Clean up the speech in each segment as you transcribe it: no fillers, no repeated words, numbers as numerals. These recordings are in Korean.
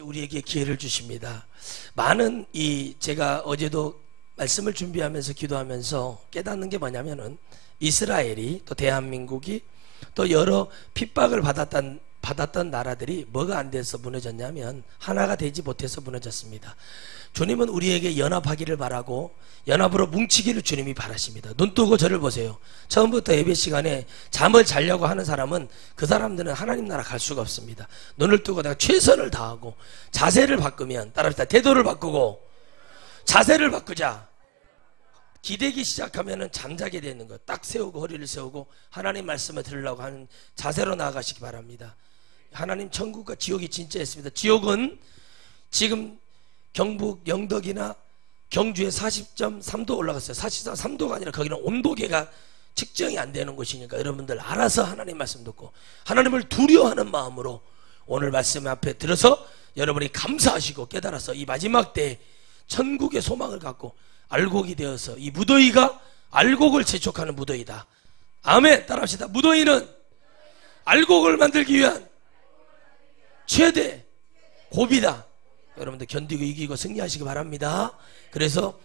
이제 우리에게 기회를 주십니다. 많은 제가 어제도 말씀을 준비하면서 기도하면서 깨닫는 게 뭐냐면은 이스라엘이 또 대한민국이 또 여러 핍박을 받았던 나라들이 뭐가 안 돼서 무너졌냐면 하나가 되지 못해서 무너졌습니다. 주님은 우리에게 연합하기를 바라고 연합으로 뭉치기를 주님이 바라십니다. 눈 뜨고 저를 보세요. 처음부터 예배 시간에 잠을 자려고 하는 사람은 그 사람들은 하나님 나라 갈 수가 없습니다. 눈을 뜨고 내가 최선을 다하고 자세를 바꾸면, 따라합시다. 태도를 바꾸고 자세를 바꾸자. 기대기 시작하면 잠자게 되는 거, 딱 세우고 허리를 세우고 하나님 말씀을 들으려고 하는 자세로 나아가시기 바랍니다. 하나님, 천국과 지옥이 진짜 있습니다. 지옥은 지금 경북 영덕이나 경주에 40.3도 올라갔어요. 43도가 아니라 거기는 온도계가 측정이 안 되는 곳이니까 여러분들 알아서 하나님 말씀 듣고 하나님을 두려워하는 마음으로 오늘 말씀 앞에 들어서 여러분이 감사하시고 깨달아서 이 마지막 때에 천국의 소망을 갖고 알곡이 되어서 이 무더위가 알곡을 재촉하는 무더위다. 아멘. 따라합시다. 무더위는 알곡을 만들기 위한 최대 고비다. 여러분들 견디고 이기고 승리하시기 바랍니다. 그래서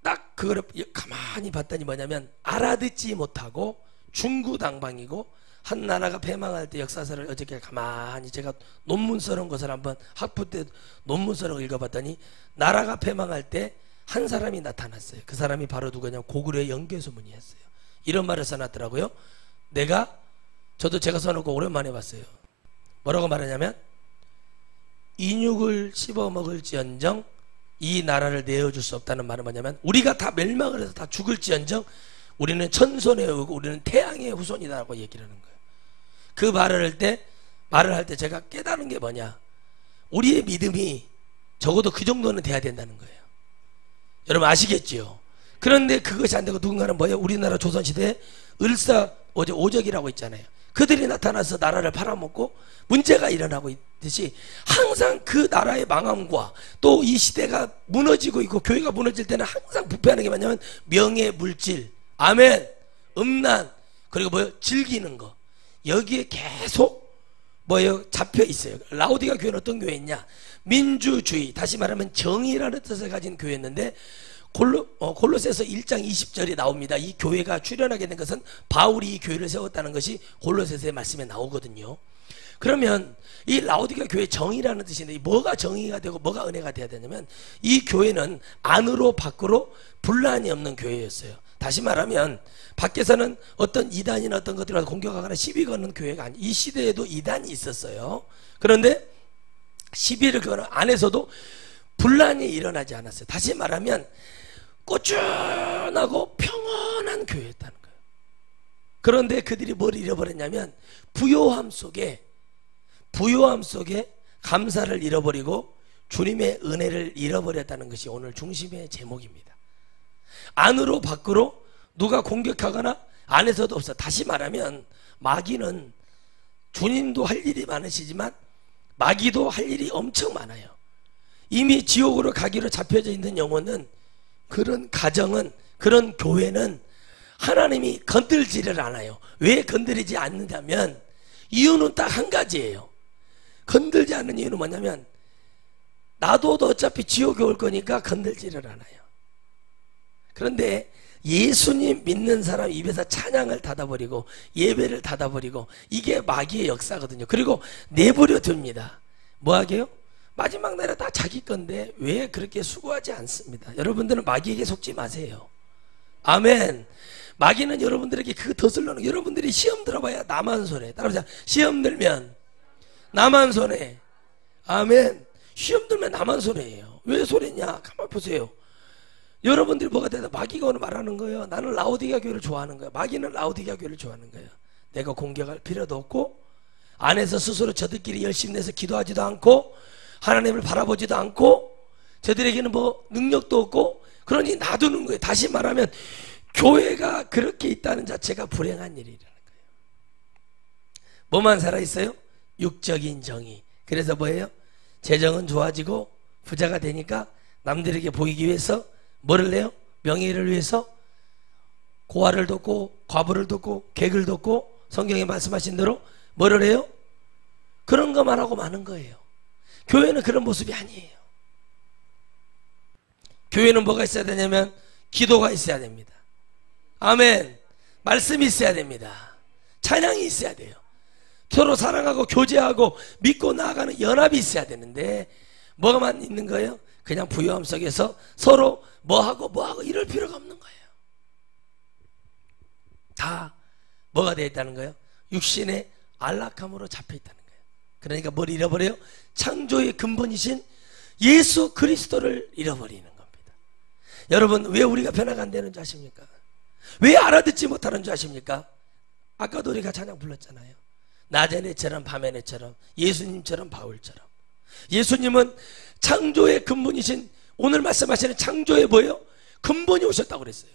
딱 그거를 가만히 봤더니 뭐냐면 알아듣지 못하고 중구난방이고 한 나라가 패망할 때 역사서를 어저께 가만히 제가 논문 써놓은 것을 한번 학부 때 논문 써놓은 거 읽어봤더니 나라가 패망할 때 한 사람이 나타났어요. 그 사람이 바로 누구냐면 고구려의 영계소문이었어요. 이런 말을 써놨더라고요. 저도 제가 써놓고 오랜만에 봤어요. 뭐라고 말하냐면 인육을 씹어먹을지언정 이 나라를 내어줄 수 없다는 말은 뭐냐면 우리가 다 멸망을 해서 다 죽을지언정 우리는 천손에 오고 우리는 태양의 후손이다라고 얘기를 하는 거예요. 그 말을 할 때 제가 깨달은 게 뭐냐, 우리의 믿음이 적어도 그 정도는 돼야 된다는 거예요. 여러분 아시겠지요? 그런데 그것이 안 되고 누군가는 뭐예요? 우리나라 조선시대에 오적이라고 있잖아요. 그들이 나타나서 나라를 팔아먹고 문제가 일어나고 있듯이 항상 그 나라의 망함과 또 이 시대가 무너지고 있고 교회가 무너질 때는 항상 부패하는 게 뭐냐면 명예, 물질, 아멘, 음란, 그리고 뭐예요? 즐기는 거. 여기에 계속 뭐예요? 잡혀 있어요. 라오디가 교회는 어떤 교회였냐? 민주주의, 다시 말하면 정의라는 뜻을 가진 교회였는데 골로새서 1장 20절이 나옵니다. 이 교회가 출현하게 된 것은 바울이 이 교회를 세웠다는 것이 골로새서의 말씀에 나오거든요. 그러면 이 라오디가 교회 정의라는 뜻인데 뭐가 정의가 되고 뭐가 은혜가 돼야 되냐면 이 교회는 안으로 밖으로 분란이 없는 교회였어요. 다시 말하면 밖에서는 어떤 이단이나 어떤 것들을 공격하거나 시비 거는 교회가 아니, 이 시대에도 이단이 있었어요. 그런데 시비를 거는 안에서도 분란이 일어나지 않았어요. 다시 말하면 꾸준하고 평온한 교회였다는 거예요. 그런데 그들이 뭘 잃어버렸냐면 부요함 속에 감사를 잃어버리고 주님의 은혜를 잃어버렸다는 것이 오늘 중심의 제목입니다. 안으로 밖으로 누가 공격하거나 안에서도 없어. 다시 말하면 마귀는 주님도 할 일이 많으시지만 마귀도 할 일이 엄청 많아요. 이미 지옥으로 가기로 잡혀져 있는 영혼은, 그런 가정은, 그런 교회는 하나님이 건들지를 않아요. 왜 건드리지 않느냐면 이유는 딱 한 가지예요. 건들지 않는 이유는 뭐냐면 놔둬도 어차피 지옥에 올 거니까 건들지를 않아요. 그런데 예수님 믿는 사람 입에서 찬양을 닫아버리고 예배를 닫아버리고 이게 마귀의 역사거든요. 그리고 내버려 둡니다. 뭐 하게요? 마지막 날에 다 자기 건데 왜 그렇게 수고하지 않습니다. 여러분들은 마귀에게 속지 마세요. 아멘. 마귀는 여러분들에게 그 덫을 넣는, 여러분들이 시험 들어봐야 나만 손해. 따라서 시험 들면 나만 손해. 아멘. 시험 들면 나만 손해예요. 왜 손해냐? 가만 보세요. 여러분들이 뭐가 되나? 마귀가 오늘 말하는 거예요. 나는 라오디게아 교회를 좋아하는 거예요. 마귀는 라오디게아 교회를 좋아하는 거예요. 내가 공격할 필요도 없고 안에서 스스로 저들끼리 열심히 내서 기도하지도 않고 하나님을 바라보지도 않고 저들에게는 뭐 능력도 없고 그러니 놔두는 거예요. 다시 말하면 교회가 그렇게 있다는 자체가 불행한 일이라는 거예요. 뭐만 살아있어요? 육적인 정의. 그래서 뭐예요? 재정은 좋아지고 부자가 되니까 남들에게 보이기 위해서 뭐를 해요? 명예를 위해서 고아를 돕고 과부를 돕고 객을 돕고 성경에 말씀하신 대로 뭐를 해요? 그런 것만 하고 마는 거예요. 교회는 그런 모습이 아니에요. 교회는 뭐가 있어야 되냐면 기도가 있어야 됩니다. 아멘. 말씀이 있어야 됩니다. 찬양이 있어야 돼요. 서로 사랑하고 교제하고 믿고 나아가는 연합이 있어야 되는데 뭐만 있는 거예요? 그냥 부유함 속에서 서로 뭐하고 이럴 필요가 없는 거예요. 다 뭐가 되어 있다는 거예요? 육신의 안락함으로 잡혀 있다는 거예요. 그러니까 뭘 잃어버려요? 창조의 근본이신 예수 그리스도를 잃어버리는 겁니다. 여러분, 왜 우리가 변화가 안 되는 줄 아십니까? 왜 알아듣지 못하는 줄 아십니까? 아까도 우리가 찬양 불렀잖아요. 낮의 내처럼 밤의 내처럼, 예수님처럼 바울처럼. 예수님은 창조의 근본이신, 오늘 말씀하시는 창조의 뭐예요? 근본이 오셨다고 그랬어요.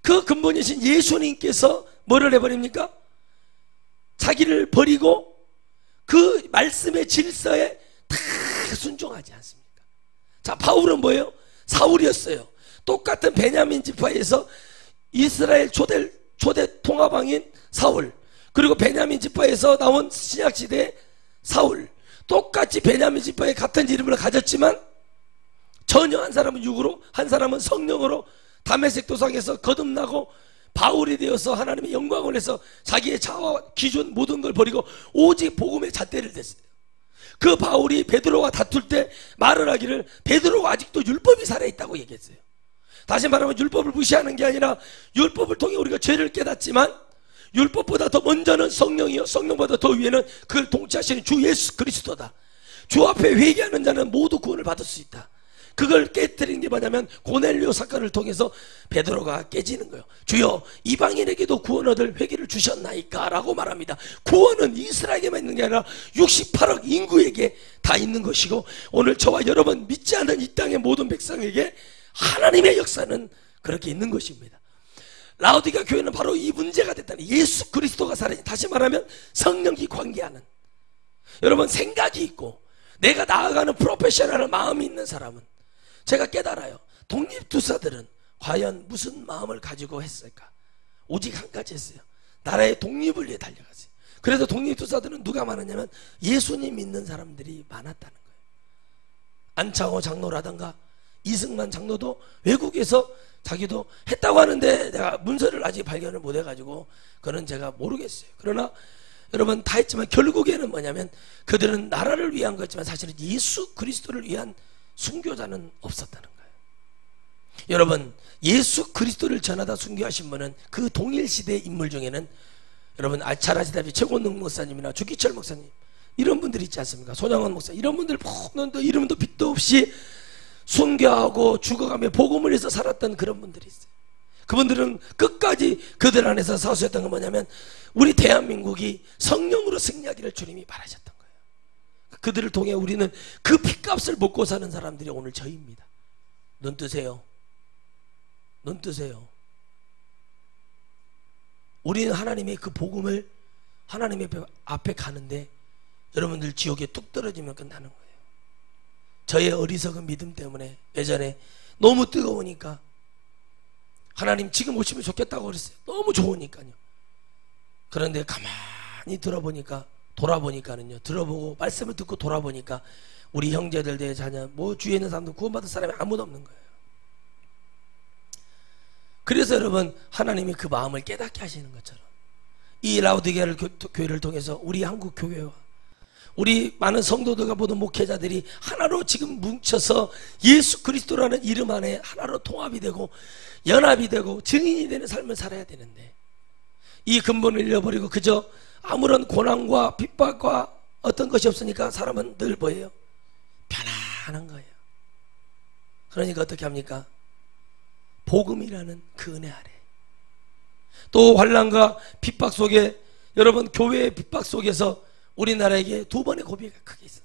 그 근본이신 예수님께서 뭐를 해버립니까? 자기를 버리고 그 말씀의 질서에 다 순종하지 않습니까? 자, 바울은 뭐예요? 사울이었어요. 똑같은 베냐민 지파에서 이스라엘 초대 통합왕인 사울, 그리고 베냐민 지파에서 나온 신약시대의 사울, 똑같이 베냐민 지파의 같은 이름을 가졌지만 전혀 한 사람은 육으로, 한 사람은 성령으로 다메섹 도상에서 거듭나고 바울이 되어서 하나님의 영광을 해서 자기의 자아와 기준 모든 걸 버리고 오직 복음의 잣대를 댔어요. 그 바울이 베드로와 다툴 때 말을 하기를 베드로가 아직도 율법이 살아있다고 얘기했어요. 다시 말하면 율법을 무시하는 게 아니라 율법을 통해 우리가 죄를 깨닫지만 율법보다 더 먼저는 성령이요, 성령보다 더 위에는 그를 통치하시는 주 예수 그리스도다. 주 앞에 회개하는 자는 모두 구원을 받을 수 있다. 그걸 깨뜨린 게 뭐냐면 고넬료 사건을 통해서 베드로가 깨지는 거예요. 주여, 이방인에게도 구원 얻을 회개를 주셨나이까? 라고 말합니다. 구원은 이스라엘에게만 있는 게 아니라 68억 인구에게 다 있는 것이고, 오늘 저와 여러분 믿지 않는 이 땅의 모든 백성에게 하나님의 역사는 그렇게 있는 것입니다. 라오디가 교회는 바로 이 문제가 됐다는, 예수 그리스도가 살아있는, 다시 말하면 성령이 관계하는, 여러분 생각이 있고 내가 나아가는 프로페셔널한 마음이 있는 사람은, 제가 깨달아요. 독립투사들은 과연 무슨 마음을 가지고 했을까? 오직 한 가지 했어요. 나라의 독립을 위해 달려갔어요. 그래서 독립투사들은 누가 많았냐면 예수님 믿는 사람들이 많았다는 거예요. 안창호 장로라든가 이승만 장로도 외국에서 자기도 했다고 하는데 내가 문서를 아직 발견을 못 해가지고 그건 제가 모르겠어요. 그러나 여러분 다 했지만 결국에는 뭐냐면 그들은 나라를 위한 거였지만 사실은 예수 그리스도를 위한 순교자는 없었다는 거예요. 여러분, 예수 그리스도를 전하다 순교하신 분은 그 동일시대의 인물 중에는 여러분 잘 아시다시피 최곤능 목사님이나 주기철 목사님 이런 분들 있지 않습니까? 손양원 목사 이런 분들 보는 이름도 빛도 없이 순교하고 죽어가며 복음을 해서 살았던 그런 분들이 있어요. 그분들은 끝까지 그들 안에서 사수했던 건 뭐냐면 우리 대한민국이 성령으로 승리하기를 주님이 바라셨던 거예요. 그들을 통해 우리는 그 핏값을 먹고 사는 사람들이 오늘 저희입니다. 눈 뜨세요. 눈 뜨세요. 우리는 하나님의 그 복음을 하나님의 앞에 가는데 여러분들 지옥에 뚝 떨어지면 끝나는 거예요. 저의 어리석은 믿음 때문에 예전에 너무 뜨거우니까 하나님 지금 오시면 좋겠다고 그랬어요. 너무 좋으니까요. 그런데 가만히 돌아보니까는요, 들어보고 말씀을 듣고 돌아보니까 우리 형제들 내 자녀 뭐 주위에 있는 사람들 구원받을 사람이 아무도 없는 거예요. 그래서 여러분 하나님이 그 마음을 깨닫게 하시는 것처럼 이 라오디게아 교회를 통해서 우리 한국 교회와 우리 많은 성도들과 모든 목회자들이 하나로 지금 뭉쳐서 예수 그리스도라는 이름 안에 하나로 통합이 되고 연합이 되고 증인이 되는 삶을 살아야 되는데 이 근본을 잃어버리고 그저 아무런 고난과 핍박과 어떤 것이 없으니까 사람은 늘 뭐예요? 편안한 거예요. 그러니까 어떻게 합니까? 복음이라는 그 은혜 아래 또 환난과 핍박 속에 여러분 교회의 핍박 속에서 우리나라에게 두 번의 고비가 크게 있었어요.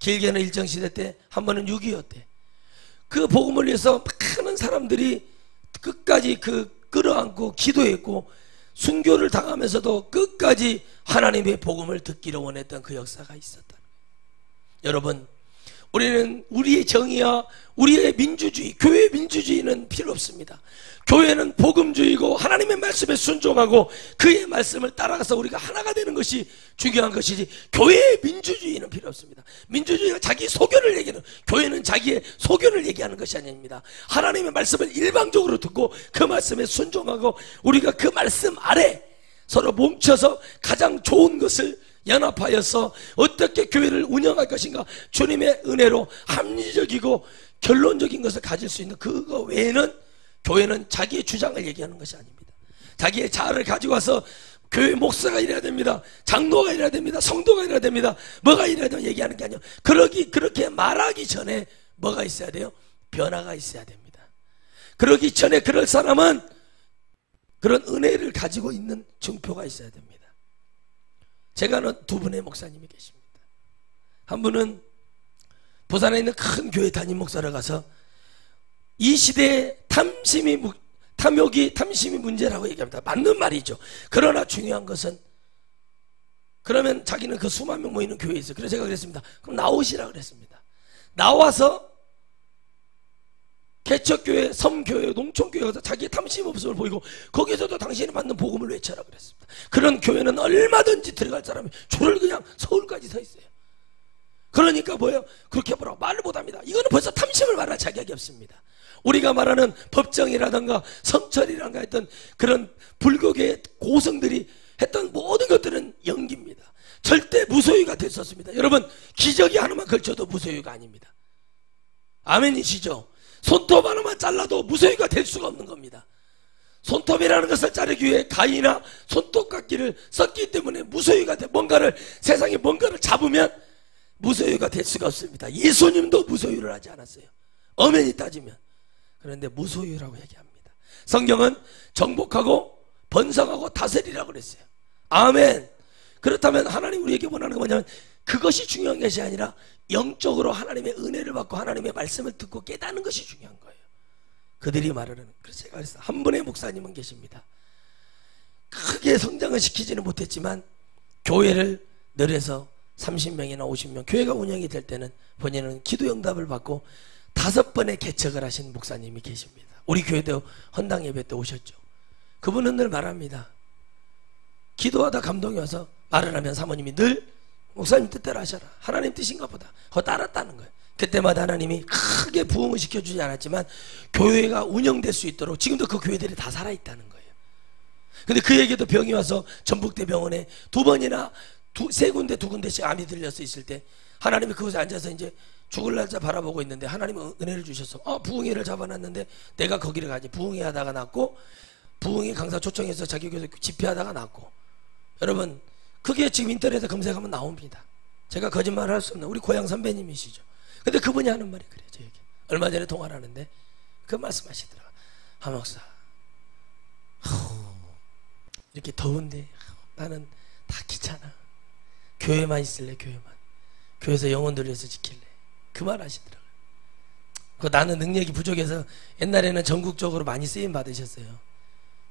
길게는 일정시대 때, 한 번은 6.25 때. 그 복음을 위해서 많은 사람들이 끝까지 끌어안고 기도했고 순교를 당하면서도 끝까지 하나님의 복음을 듣기를 원했던 그 역사가 있었다. 여러분, 우리는 우리의 정의와 우리의 민주주의, 교회의 민주주의는 필요 없습니다. 교회는 복음주의고 하나님의 말씀에 순종하고 그의 말씀을 따라가서 우리가 하나가 되는 것이 중요한 것이지, 교회의 민주주의는 필요 없습니다. 민주주의가 자기 소견을 얘기하는, 교회는 자기의 소견을 얘기하는 것이 아닙니다. 하나님의 말씀을 일방적으로 듣고 그 말씀에 순종하고 우리가 그 말씀 아래 서로 뭉쳐서 가장 좋은 것을 연합하여서 어떻게 교회를 운영할 것인가, 주님의 은혜로 합리적이고 결론적인 것을 가질 수 있는 그거 외에는 교회는 자기의 주장을 얘기하는 것이 아닙니다. 자기의 자아를 가지고 와서 교회 목사가 이래야 됩니다, 장로가 이래야 됩니다, 성도가 이래야 됩니다, 뭐가 이래야 됩니다 얘기하는 게 아니에요. 그렇게 말하기 전에 뭐가 있어야 돼요? 변화가 있어야 됩니다. 그러기 전에 그럴 사람은 그런 은혜를 가지고 있는 증표가 있어야 됩니다. 제가 아는 두 분의 목사님이 계십니다. 한 분은 부산에 있는 큰 교회 담임 목사를 가서 이 시대에 탐심이 문제라고 얘기합니다. 맞는 말이죠. 그러나 중요한 것은, 그러면 자기는 그 수만 명 모이는 교회에 있어요. 그래서 제가 그랬습니다. 그럼 나오시라 그랬습니다. 나와서 개척교회, 섬교회, 농촌교회 가서 자기의 탐심 없음을 보이고 거기서도 당신이 받는 복음을 외쳐라 그랬습니다. 그런 교회는 얼마든지 들어갈 사람이 줄을 그냥 서울까지 서 있어요. 그러니까 뭐예요? 그렇게 뭐라고 말을 못합니다. 이거는 벌써 탐심을 말할 자격이 없습니다. 우리가 말하는 법정이라든가 성철이라든가 했던 그런 불교계의 고성들이 했던 모든 것들은 연기입니다. 절대 무소유가 될 수 없습니다. 여러분, 기저귀 하나만 걸쳐도 무소유가 아닙니다. 아멘이시죠? 손톱 하나만 잘라도 무소유가 될 수가 없는 겁니다. 손톱이라는 것을 자르기 위해 가위나 손톱깎이를 썼기 때문에 무소유가 돼, 세상에 뭔가를 잡으면 무소유가 될 수가 없습니다. 예수님도 무소유를 하지 않았어요, 엄연히 따지면. 그런데 무소유라고 얘기합니다. 성경은 정복하고 번성하고 다스리라고 그랬어요. 아멘. 그렇다면 하나님 우리에게 원하는 건 뭐냐면, 그것이 중요한 것이 아니라 영적으로 하나님의 은혜를 받고 하나님의 말씀을 듣고 깨닫는 것이 중요한 거예요. 그들이 말하는. 그래서 제가 그랬어요. 한 분의 목사님은 계십니다. 크게 성장을 시키지는 못했지만 교회를 늘해서 30명이나 50명 교회가 운영이 될 때는 본인은 기도 응답을 받고 5번의 개척을 하신 목사님이 계십니다. 우리 교회도 헌당 예배 때 오셨죠. 그분은 늘 말합니다. 기도하다 감동이 와서 말을 하면 사모님이 늘 목사님 뜻대로 하셔라, 하나님 뜻인가 보다 그거 따랐다는 거예요. 그때마다 하나님이 크게 부흥을 시켜주지 않았지만 교회가 운영될 수 있도록 지금도 그 교회들이 다 살아있다는 거예요. 근데 그에게도 병이 와서 전북대병원에 2번이나 3군데 2군데씩 암이 들려서 있을 때 하나님이 그곳에 앉아서 이제 죽을 날짜 바라보고 있는데 하나님은 은혜를 주셔서 부흥회를 잡아놨는데 내가 거기를 가지. 부흥회 하다가 낫고, 부흥회 강사 초청해서 자기 교회에서 집회하다가 낫고. 여러분, 그게 지금 인터넷에 검색하면 나옵니다. 제가 거짓말을 할 수 없는 우리 고향 선배님이시죠. 근데 그분이 하는 말이 그래요. 저에게 얼마 전에 통화를 하는데 그 말씀하시더라고요. 하목사, 이렇게 더운데 나는 다 귀찮아. 교회만 있을래. 교회에서 영혼 들려서 지킬래. 그 말 하시더라고요. 나는 능력이 부족해서 옛날에는 전국적으로 많이 쓰임 받으셨어요.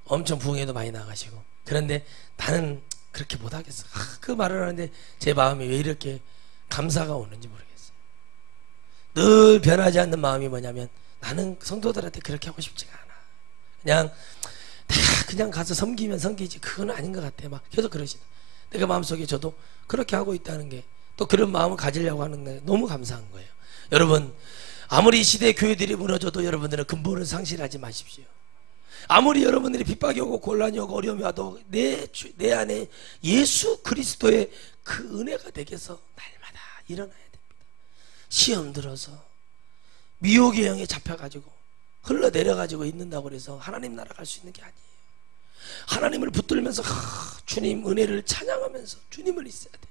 엄청 부흥회도 많이 나가시고. 그런데 나는 그렇게 못하겠어. 그 말을 하는데 제 마음이 왜 이렇게 감사가 오는지 모르겠어요. 늘 변하지 않는 마음이 뭐냐면, 나는 성도들한테 그렇게 하고 싶지가 않아. 그냥 내가 그냥 가서 섬기면 섬기지 그건 아닌 것 같아. 막 계속 그러시는. 내가 마음속에 저도 그렇게 하고 있다는 게, 또 그런 마음을 가지려고 하는 게 너무 감사한 거예요. 여러분, 아무리 이 시대의 교회들이 무너져도 여러분들은 근본을 상실하지 마십시오. 아무리 여러분들이 핍박이 오고 곤란이 오고 어려움이 와도 내 안에 예수 그리스도의 그 은혜가 되게서 날마다 일어나야 됩니다. 시험 들어서 미혹의 영에 잡혀가지고 흘러내려가지고 있는다고 해서 하나님 나라 갈 수 있는 게 아니에요. 하나님을 붙들면서 주님 은혜를 찬양하면서 주님을 있어야 돼요.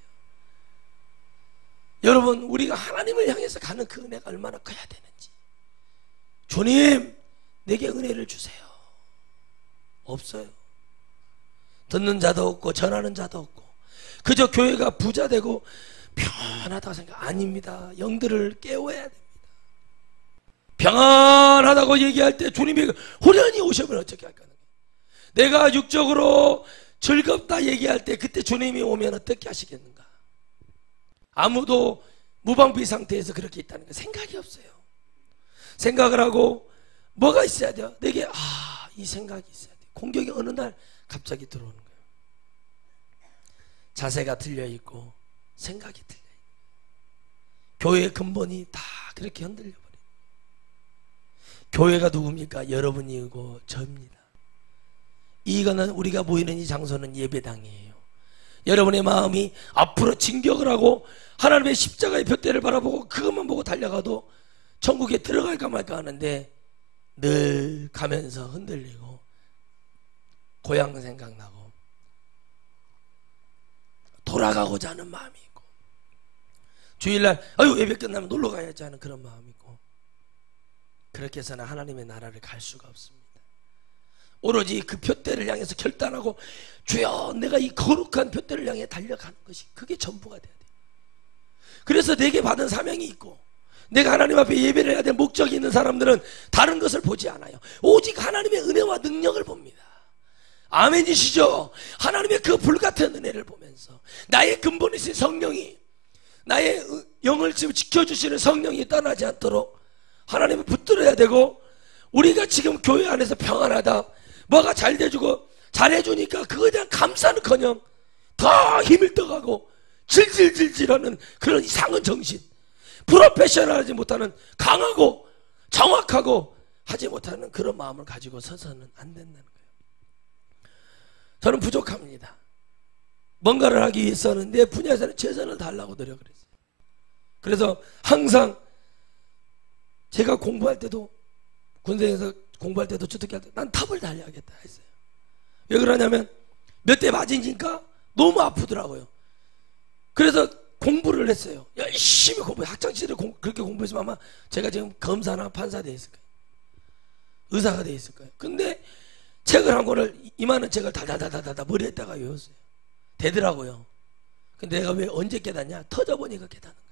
여러분, 우리가 하나님을 향해서 가는 그 은혜가 얼마나 커야 되는지. 주님, 내게 은혜를 주세요. 없어요. 듣는 자도 없고 전하는 자도 없고, 그저 교회가 부자 되고 평안하다고 생각. 아닙니다. 영들을 깨워야 됩니다. 평안하다고 얘기할 때 주님이 호련히 오시면 어떻게 할까? 내가 육적으로 즐겁다 얘기할 때 그때 주님이 오면 어떻게 하시겠는가? 아무도 무방비 상태에서 그렇게 있다는 거예요. 생각이 없어요. 생각을 하고 뭐가 있어야 돼요? 내게 이 생각이 있어야 돼요. 공격이 어느 날 갑자기 들어오는 거예요. 자세가 틀려있고 생각이 틀려있고 교회의 근본이 다 그렇게 흔들려 버려요. 교회가 누굽니까? 여러분이고 저입니다. 이거는 우리가 모이는 이 장소는 예배당이에요. 여러분의 마음이 앞으로 진격을 하고 하나님의 십자가의 둯대를 바라보고 그것만 보고 달려가도 천국에 들어갈까 말까 하는데 늘 가면서 흔들리고 고향 생각나고 돌아가고자 하는 마음이 있고 주일날 예배 끝나면 놀러 가야지 하는 그런 마음이 있고 그렇게 해서는 하나님의 나라를 갈 수가 없습니다. 오로지 그 둯대를 향해서 결단하고 주여 내가 이 거룩한 둯대를 향해 달려가는 것이 그게 전부가 돼야 돼요. 그래서 내게 받은 사명이 있고 내가 하나님 앞에 예배를 해야 될 목적이 있는 사람들은 다른 것을 보지 않아요. 오직 하나님의 은혜와 능력을 봅니다. 아멘이시죠? 하나님의 그 불같은 은혜를 보면서 나의 근본이신 성령이 나의 영을 지금 지켜주시는 성령이 떠나지 않도록 하나님을 붙들어야 되고 우리가 지금 교회 안에서 평안하다 뭐가 잘 돼주고 잘해주니까 그거에 대한 감사는커녕 더 힘을 떠가고 질질질질하는 그런 이상한 정신 프로페셔널하지 못하는 강하고 정확하고 하지 못하는 그런 마음을 가지고 서서는 안 된다는 거예요. 저는 부족합니다. 뭔가를 하기 위해서는 내 분야에서는 최선을 다하려고 노력을 했어요. 그래서 항상 제가 공부할 때도 군대에서 공부할 때도 주특기할 때 난 탑을 달려야겠다 했어요. 왜 그러냐면 몇 대 맞으니까 너무 아프더라고요. 그래서 공부를 했어요. 열심히 공부해요. 학창시절에 그렇게 공부했으면 아마 제가 지금 검사나 판사 돼 있을 거예요. 의사가 돼 있을 거예요. 근데 책을 한 권을 이만한 책을 다다다다다 머리에다가 외웠어요. 되더라고요. 근데 내가 왜 언제 깨닫냐? 터져보니까 깨닫는 거예요.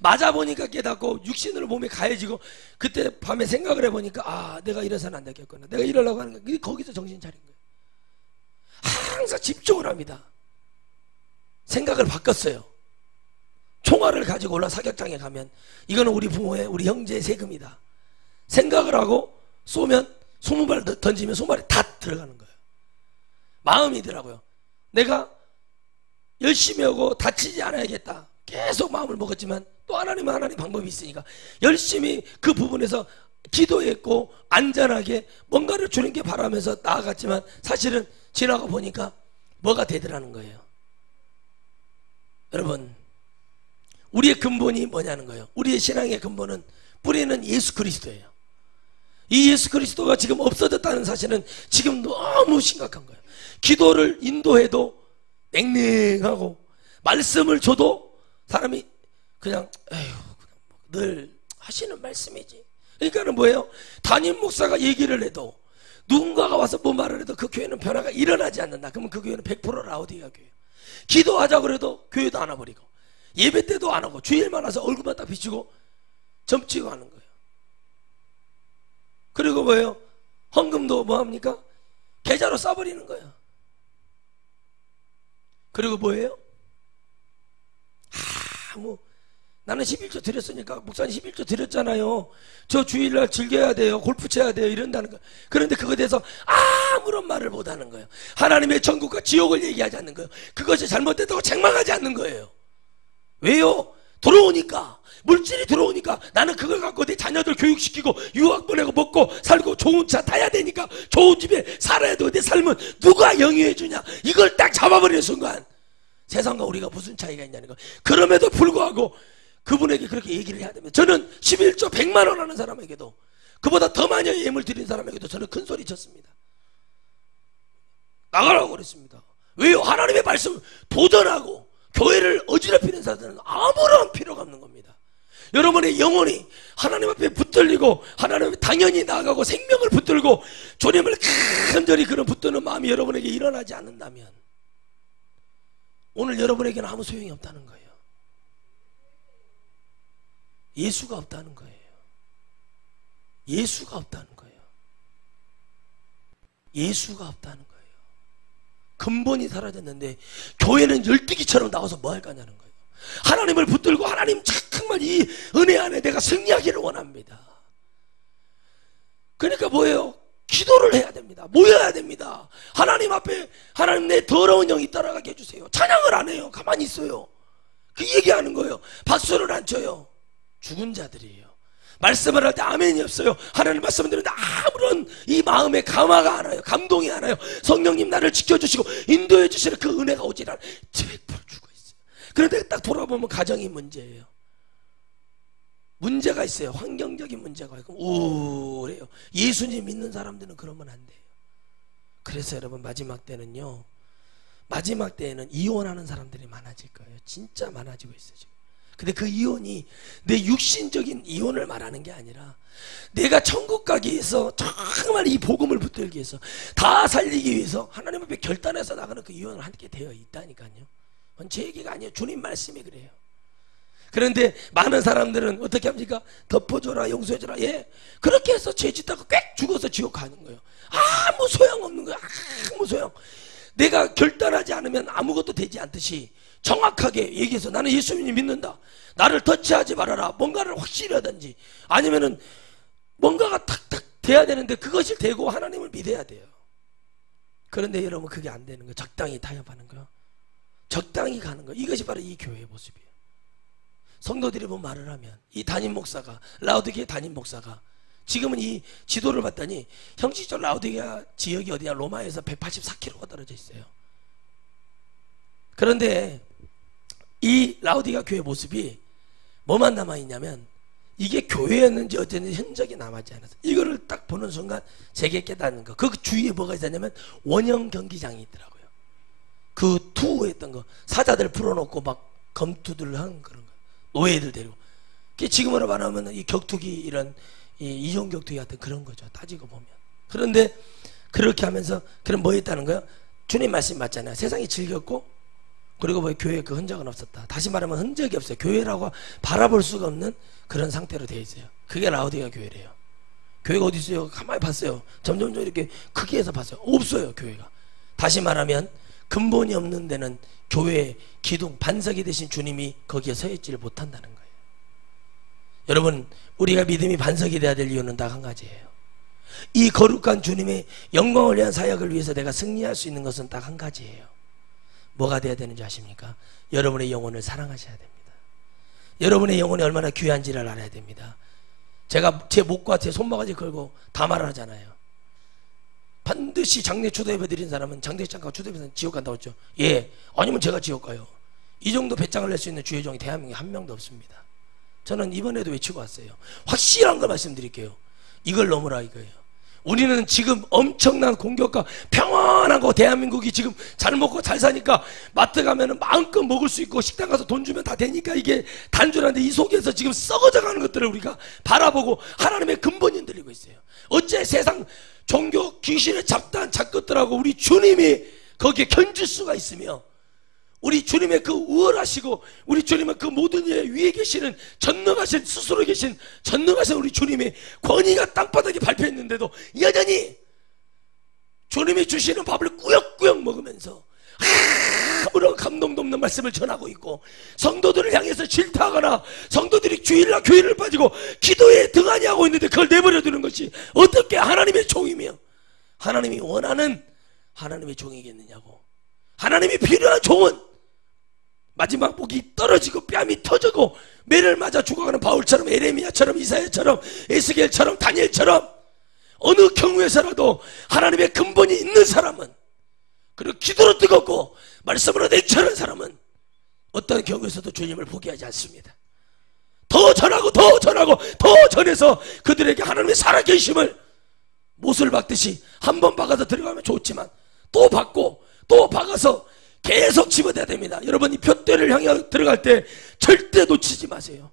맞아보니까 깨닫고 육신으로 몸에 가해지고 그때 밤에 생각을 해보니까 내가 이래서는 안 되겠구나. 내가 이러려고 하는 거예요. 거기서 정신 차린 거예요. 항상 집중을 합니다. 생각을 바꿨어요. 총알을 가지고 올라 사격장에 가면 이거는 우리 부모의 우리 형제의 세금이다. 생각을 하고 쏘면 20발 던지면 20발이 다 들어가는 거예요. 마음이더라고요. 내가 열심히 하고 다치지 않아야겠다. 계속 마음을 먹었지만 또 하나님 방법이 있으니까 열심히 그 부분에서 기도했고 안전하게 뭔가를 주는 게 바라면서 나아갔지만 사실은 지나가 보니까 뭐가 되더라는 거예요. 여러분 우리의 근본이 뭐냐는 거예요. 우리의 신앙의 근본은 뿌리는 예수 그리스도예요. 이 예수 그리스도가 지금 없어졌다는 사실은 지금 너무 심각한 거예요. 기도를 인도해도 냉랭하고 말씀을 줘도 사람이 그냥 늘 하시는 말씀이지. 그러니까는 뭐예요? 담임 목사가 얘기를 해도 누군가가 와서 뭐 말을 해도 그 교회는 변화가 일어나지 않는다. 그러면 그 교회는 100% 라우디가 교회예요. 기도하자고 그래도 교회도 안 와버리고 예배 때도 안 하고 주일만 와서 얼굴만 딱 비추고 점치고 하는 거예요. 그리고 뭐예요? 헌금도 뭐합니까? 계좌로 써버리는 거예요. 그리고 뭐예요? 나는 11조 드렸으니까 목사님 11조 드렸잖아요. 저 주일날 즐겨야 돼요. 골프 쳐야 돼요. 이런다는 거예요. 그런데 그거에 대해서 아무런 말을 못하는 거예요. 하나님의 천국과 지옥을 얘기하지 않는 거예요. 그것이 잘못됐다고 책망하지 않는 거예요. 왜요? 들어오니까 물질이 들어오니까 나는 그걸 갖고 내 자녀들 교육시키고 유학 보내고 먹고 살고 좋은 차 타야 되니까 좋은 집에 살아야 되고 내 삶은 누가 영위해 주냐 이걸 딱 잡아버리는 순간 세상과 우리가 무슨 차이가 있냐는 거예요. 그럼에도 불구하고 그분에게 그렇게 얘기를 해야 됩니다. 저는 11조 100만 원 하는 사람에게도 그보다 더 많이 예물 드린 사람에게도 저는 큰 소리 쳤습니다. 나가라고 그랬습니다. 왜요? 하나님의 말씀 도전하고 교회를 어지럽히는 사람들은 아무런 필요가 없는 겁니다. 여러분의 영혼이 하나님 앞에 붙들리고 하나님 앞에 당연히 나아가고 생명을 붙들고 주님을 간절히 그런 붙드는 마음이 여러분에게 일어나지 않는다면 오늘 여러분에게는 아무 소용이 없다는 거예요. 예수가 없다는 거예요. 예수가 없다는 거예요. 예수가 없다는 거예요. 근본이 사라졌는데 교회는 열두기처럼 나와서 뭐 할 거냐는 거예요. 하나님을 붙들고 하나님 이 은혜 안에 내가 승리하기를 원합니다. 그러니까 뭐예요? 기도를 해야 됩니다. 모여야 됩니다. 하나님 앞에 하나님 내 더러운 영이 따라가게 해주세요. 찬양을 안 해요. 가만히 있어요. 그 얘기하는 거예요. 박수를 안 쳐요. 죽은 자들이에요. 말씀을 할 때 아멘이 없어요. 하나님 말씀을 들으는데 아무런 이 마음에 감화가 안 와요. 감동이 안 와요. 성령님 나를 지켜주시고 인도해 주시는 그 은혜가 오질 않아요. 100% 죽어 있어요. 그런데 딱 돌아보면 가정이 문제예요. 문제가 있어요. 환경적인 문제가 있고 우울해요. 예수님 믿는 사람들은 그러면 안 돼요. 그래서 여러분 마지막 때는요, 마지막 때에는 이혼하는 사람들이 많아질 거예요. 진짜 많아지고 있어요 지금. 근데 그 이혼이 내 육신적인 이혼을 말하는 게 아니라 내가 천국 가기 위해서 정말 이 복음을 붙들기 위해서 다 살리기 위해서 하나님 앞에 결단해서 나가는 그 이혼을 하게 되어 있다니까요. 그건 제 얘기가 아니에요. 주님 말씀이 그래요. 그런데 많은 사람들은 어떻게 합니까? 덮어줘라, 용서해줘라. 예, 그렇게 해서 죄 짓다가 꽥 죽어서 지옥 가는 거예요. 아무 소용없는 거예요. 아무 소용. 내가 결단하지 않으면 아무것도 되지 않듯이 정확하게 얘기해서 나는 예수님을 믿는다, 나를 터치하지 말아라, 뭔가를 확실히 하든지 아니면은 뭔가가 탁탁 돼야 되는데 그것이 되고 하나님을 믿어야 돼요. 그런데 여러분 그게 안 되는 거예요. 적당히 타협하는 거예요. 적당히 가는 거예요. 이것이 바로 이 교회의 모습이에요. 성도들이 뭐 말을 하면 이 담임 목사가, 라우디게아 담임 목사가 지금은 이 지도를 봤더니 형식적 라우디게아 지역이 어디냐, 로마에서 184km가 떨어져 있어요. 그런데 이 라우디게아 교회 모습이 뭐만 남아있냐면 이게 교회였는지 어쨌는지 흔적이 남아있지 않아서 이거를 딱 보는 순간 제게 깨닫는 거, 그 주위에 뭐가 있었냐면 원형 경기장이 있더라고요. 그 투우했던 거, 사자들 풀어놓고 막 검투들 한 그런 거, 노예들 데리고. 지금으로 말하면 이 격투기, 이런 이종 격투기 같은 그런 거죠, 따지고 보면. 그런데 그렇게 하면서 그럼 뭐 했다는 거예요? 주님 말씀 맞잖아요. 세상이 즐겼고 그리고 뭐 교회에 그 흔적은 없었다. 다시 말하면 흔적이 없어요. 교회라고 바라볼 수가 없는 그런 상태로 되어 있어요. 그게 라우디게아 교회래요. 교회가 어디 있어요? 가만히 봤어요. 점점 이렇게 크게 해서 봤어요. 없어요, 교회가. 다시 말하면 근본이 없는 데는 교회의 기둥, 반석이 되신 주님이 거기에 서 있지를 못한다는 거예요. 여러분, 우리가 믿음이 반석이 돼야 될 이유는 딱 한 가지예요. 이 거룩한 주님의 영광을 위한 사역을 위해서 내가 승리할 수 있는 것은 딱 한 가지예요. 뭐가 돼야 되는지 아십니까? 여러분의 영혼을 사랑하셔야 됩니다. 여러분의 영혼이 얼마나 귀한지를 알아야 됩니다. 제가 제 목과 제 손바가지 걸고 다 말을 하잖아요. 반드시 장례 초대배 드린 사람은 장례 장가 초대배는 지옥 간다고 했죠. 예, 아니면 제가 지옥 가요. 이 정도 배짱을 낼 수 있는 주의 종이 대한민국에 한 명도 없습니다. 저는 이번에도 외치고 왔어요. 확실한 걸 말씀드릴게요. 이걸 넘으라 이거예요. 우리는 지금 엄청난 공격과 평안하고 대한민국이 지금 잘 먹고 잘 사니까 마트 가면은 마음껏 먹을 수 있고 식당 가서 돈 주면 다 되니까 이게 단순한데 이 속에서 지금 썩어져 가는 것들을 우리가 바라보고 하나님의 근본이 흔들리고 있어요. 어째 세상 종교 귀신의 잡다한 작것들하고 우리 주님이 거기에 견줄 수가 있으며 우리 주님의 그 우월하시고 우리 주님의 그 모든 일 위에 계시는 전능하신, 스스로 계신 전능하신 우리 주님의 권위가 땅바닥에 밟혀있는데도 여전히 주님이 주시는 밥을 꾸역꾸역 먹으면서 아무런 감동도 없는 말씀을 전하고 있고 성도들을 향해서 질타하거나 성도들이 주일날 교회를 빠지고 기도에 등한히 하고 있는데 그걸 내버려 두는 것이 어떻게 하나님의 종이며 하나님이 원하는 하나님의 종이겠느냐고. 하나님이 필요한 종은 마지막 복이 떨어지고 뺨이 터지고 매를 맞아 죽어가는 바울처럼, 에레미야처럼, 이사야처럼, 에스겔처럼, 다니엘처럼 어느 경우에서라도 하나님의 근본이 있는 사람은, 그리고 기도로 뜨겁고 말씀으로 냉철한 사람은 어떤 경우에서도 주님을 포기하지 않습니다. 더 전하고 더 전하고 더 전해서 그들에게 하나님의 살아계심을 못을 박듯이 한 번 박아서 들어가면 좋지만 또 박고 또 박아서 계속 집어대야 됩니다. 여러분, 이 푯대를 향해 들어갈 때 절대 놓치지 마세요.